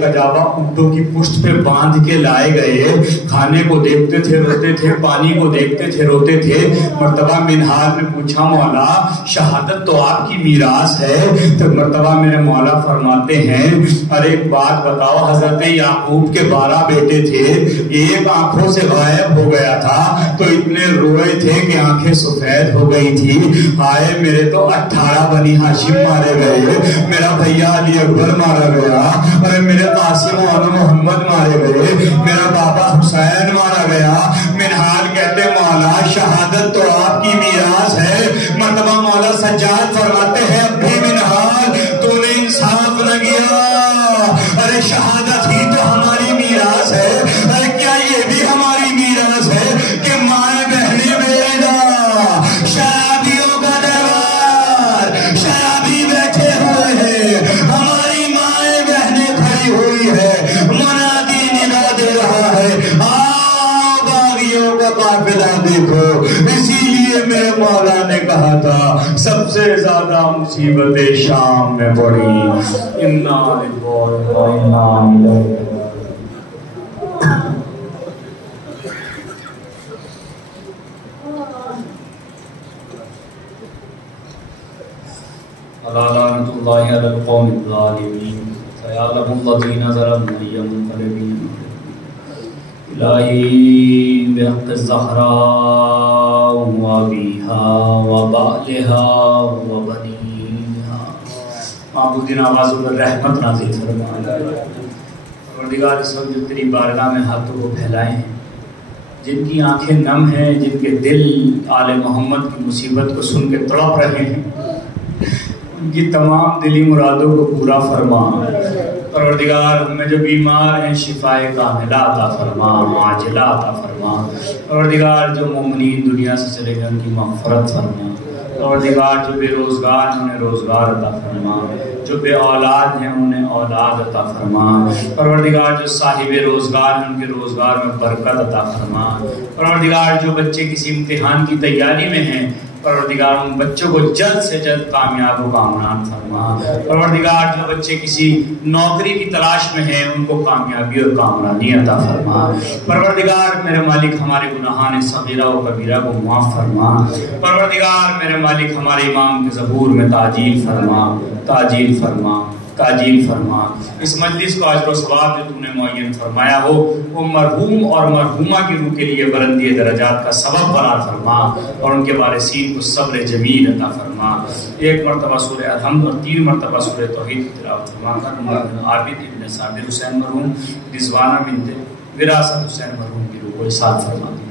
کجاوا اونٹوں کی پشت پہ باندھ کے لائے گئے. کھانے کو دیکھتے تھے روتے تھے, پانی کو دیکھتے تھے روتے تھے. مرتبہ منہار نے پوچھا مولا شہادت تو آپ کی میراث ہے. تو مرتبہ میرے مولا فرماتے ہیں ارے ایک بات بتاؤ, حضرت یعقوب کے 12 بیٹے تھے, ایک آنکھوں سے غائب ہو گیا تھا تو اتنے روئے تھے کہ آنکھیں سفید ہو گئی تھی. آئے میرے تو 18 بنی ہاشم مارے گئے, میرا بھیا علی اکبر مارا گیا, ارے میرے قاسم و محمد مارے گئے, میرا بابا حسین مارا گیا. منہال کہتے مولا شہادت تو آپ کی میراث ہے. مرتبہ مولا سجاد فرماتے ہیں اب بھی منہال تو نے انصاف نہ کیا. ارے شہادت ہی تو ہماری میراث ہے. ارے کیا یہ بھی ہماری میراث ہے کہ مائیں بہنیں بیدا شرابیوں کا دربار, شرابی بیٹھے ہوئے ہیں, ہماری مائیں بہنیں کھڑی ہوئی ہے, منادی ندا دے رہا ہے قافلہ دیکھو. اسی لیے میرے مولا نے کہا تھا سب سے زیادہ مصیبتیں شام میں پڑی. انا للہ و انا الیہ لعنۃ اللہ علی القوم الظالمین. سیعلم الذین ظلموا من ينقلبون الہی بحق الزہراء و ابیہا و بعلہا و بنیہا. معبودین آوازوں پر رحمت نازل فرما. پروردگار اس وقت جو تیری بارگاہ میں ہاتھوں کو پھیلائے ہیں, جن کی آنکھیں نم ہیں, جن کے دل آل محمد کی مصیبت کو سن کے تڑپ رہے ہیں, ان کی تمام دلی مرادوں کو پورا فرما. پروردگار ہمیں جو بیمار ہیں شفائے کاملہ عطا فرما, عاجلہ عطا فرما. پروردگار جو مومنین دنیا سے چلے گئے ان کی مغفرت فرما. پروردگار جو بے روزگار ہیں انہیں روزگار عطا فرما, جو بے اولاد ہیں انہیں اولاد عطا فرما. پروردگار جو صاحب روزگار ہیں ان کے روزگار میں برکت عطا فرما. پروردگار جو بچے کسی امتحان کی تیاری میں ہیں, پروردگار ان بچوں کو جلد سے جلد کامیاب و کامران فرما. پروردگار جو بچے کسی نوکری کی تلاش میں ہیں ان کو کامیابی اور کامرانی عطا فرما. پروردگار میرے مالک ہمارے گناہان صغیرہ و کبیرہ کو معاف فرما. پروردگار میرے مالک ہمارے امام کے ظہور میں تعجیل فرما, تعجیل فرما, تعجیل فرما. اس مجلس کو اجر و ثواب جو تم نے معین فرمایا ہو وہ مرحوم اور مرحومہ کی روح کے لیے بلندی درجات کا سبب قرار فرما اور ان کے وارثین کو صبر جمیل عطا فرما. 1 مرتبہ سورہ الحمد اور 3 مرتبہ سورہ توحید کی تلاوت فرما کر عابد ابن صابر حسین مرحوم, رضوانہ بنت وراثت حسین مرحوم کی روح کو ارشاد فرما دی.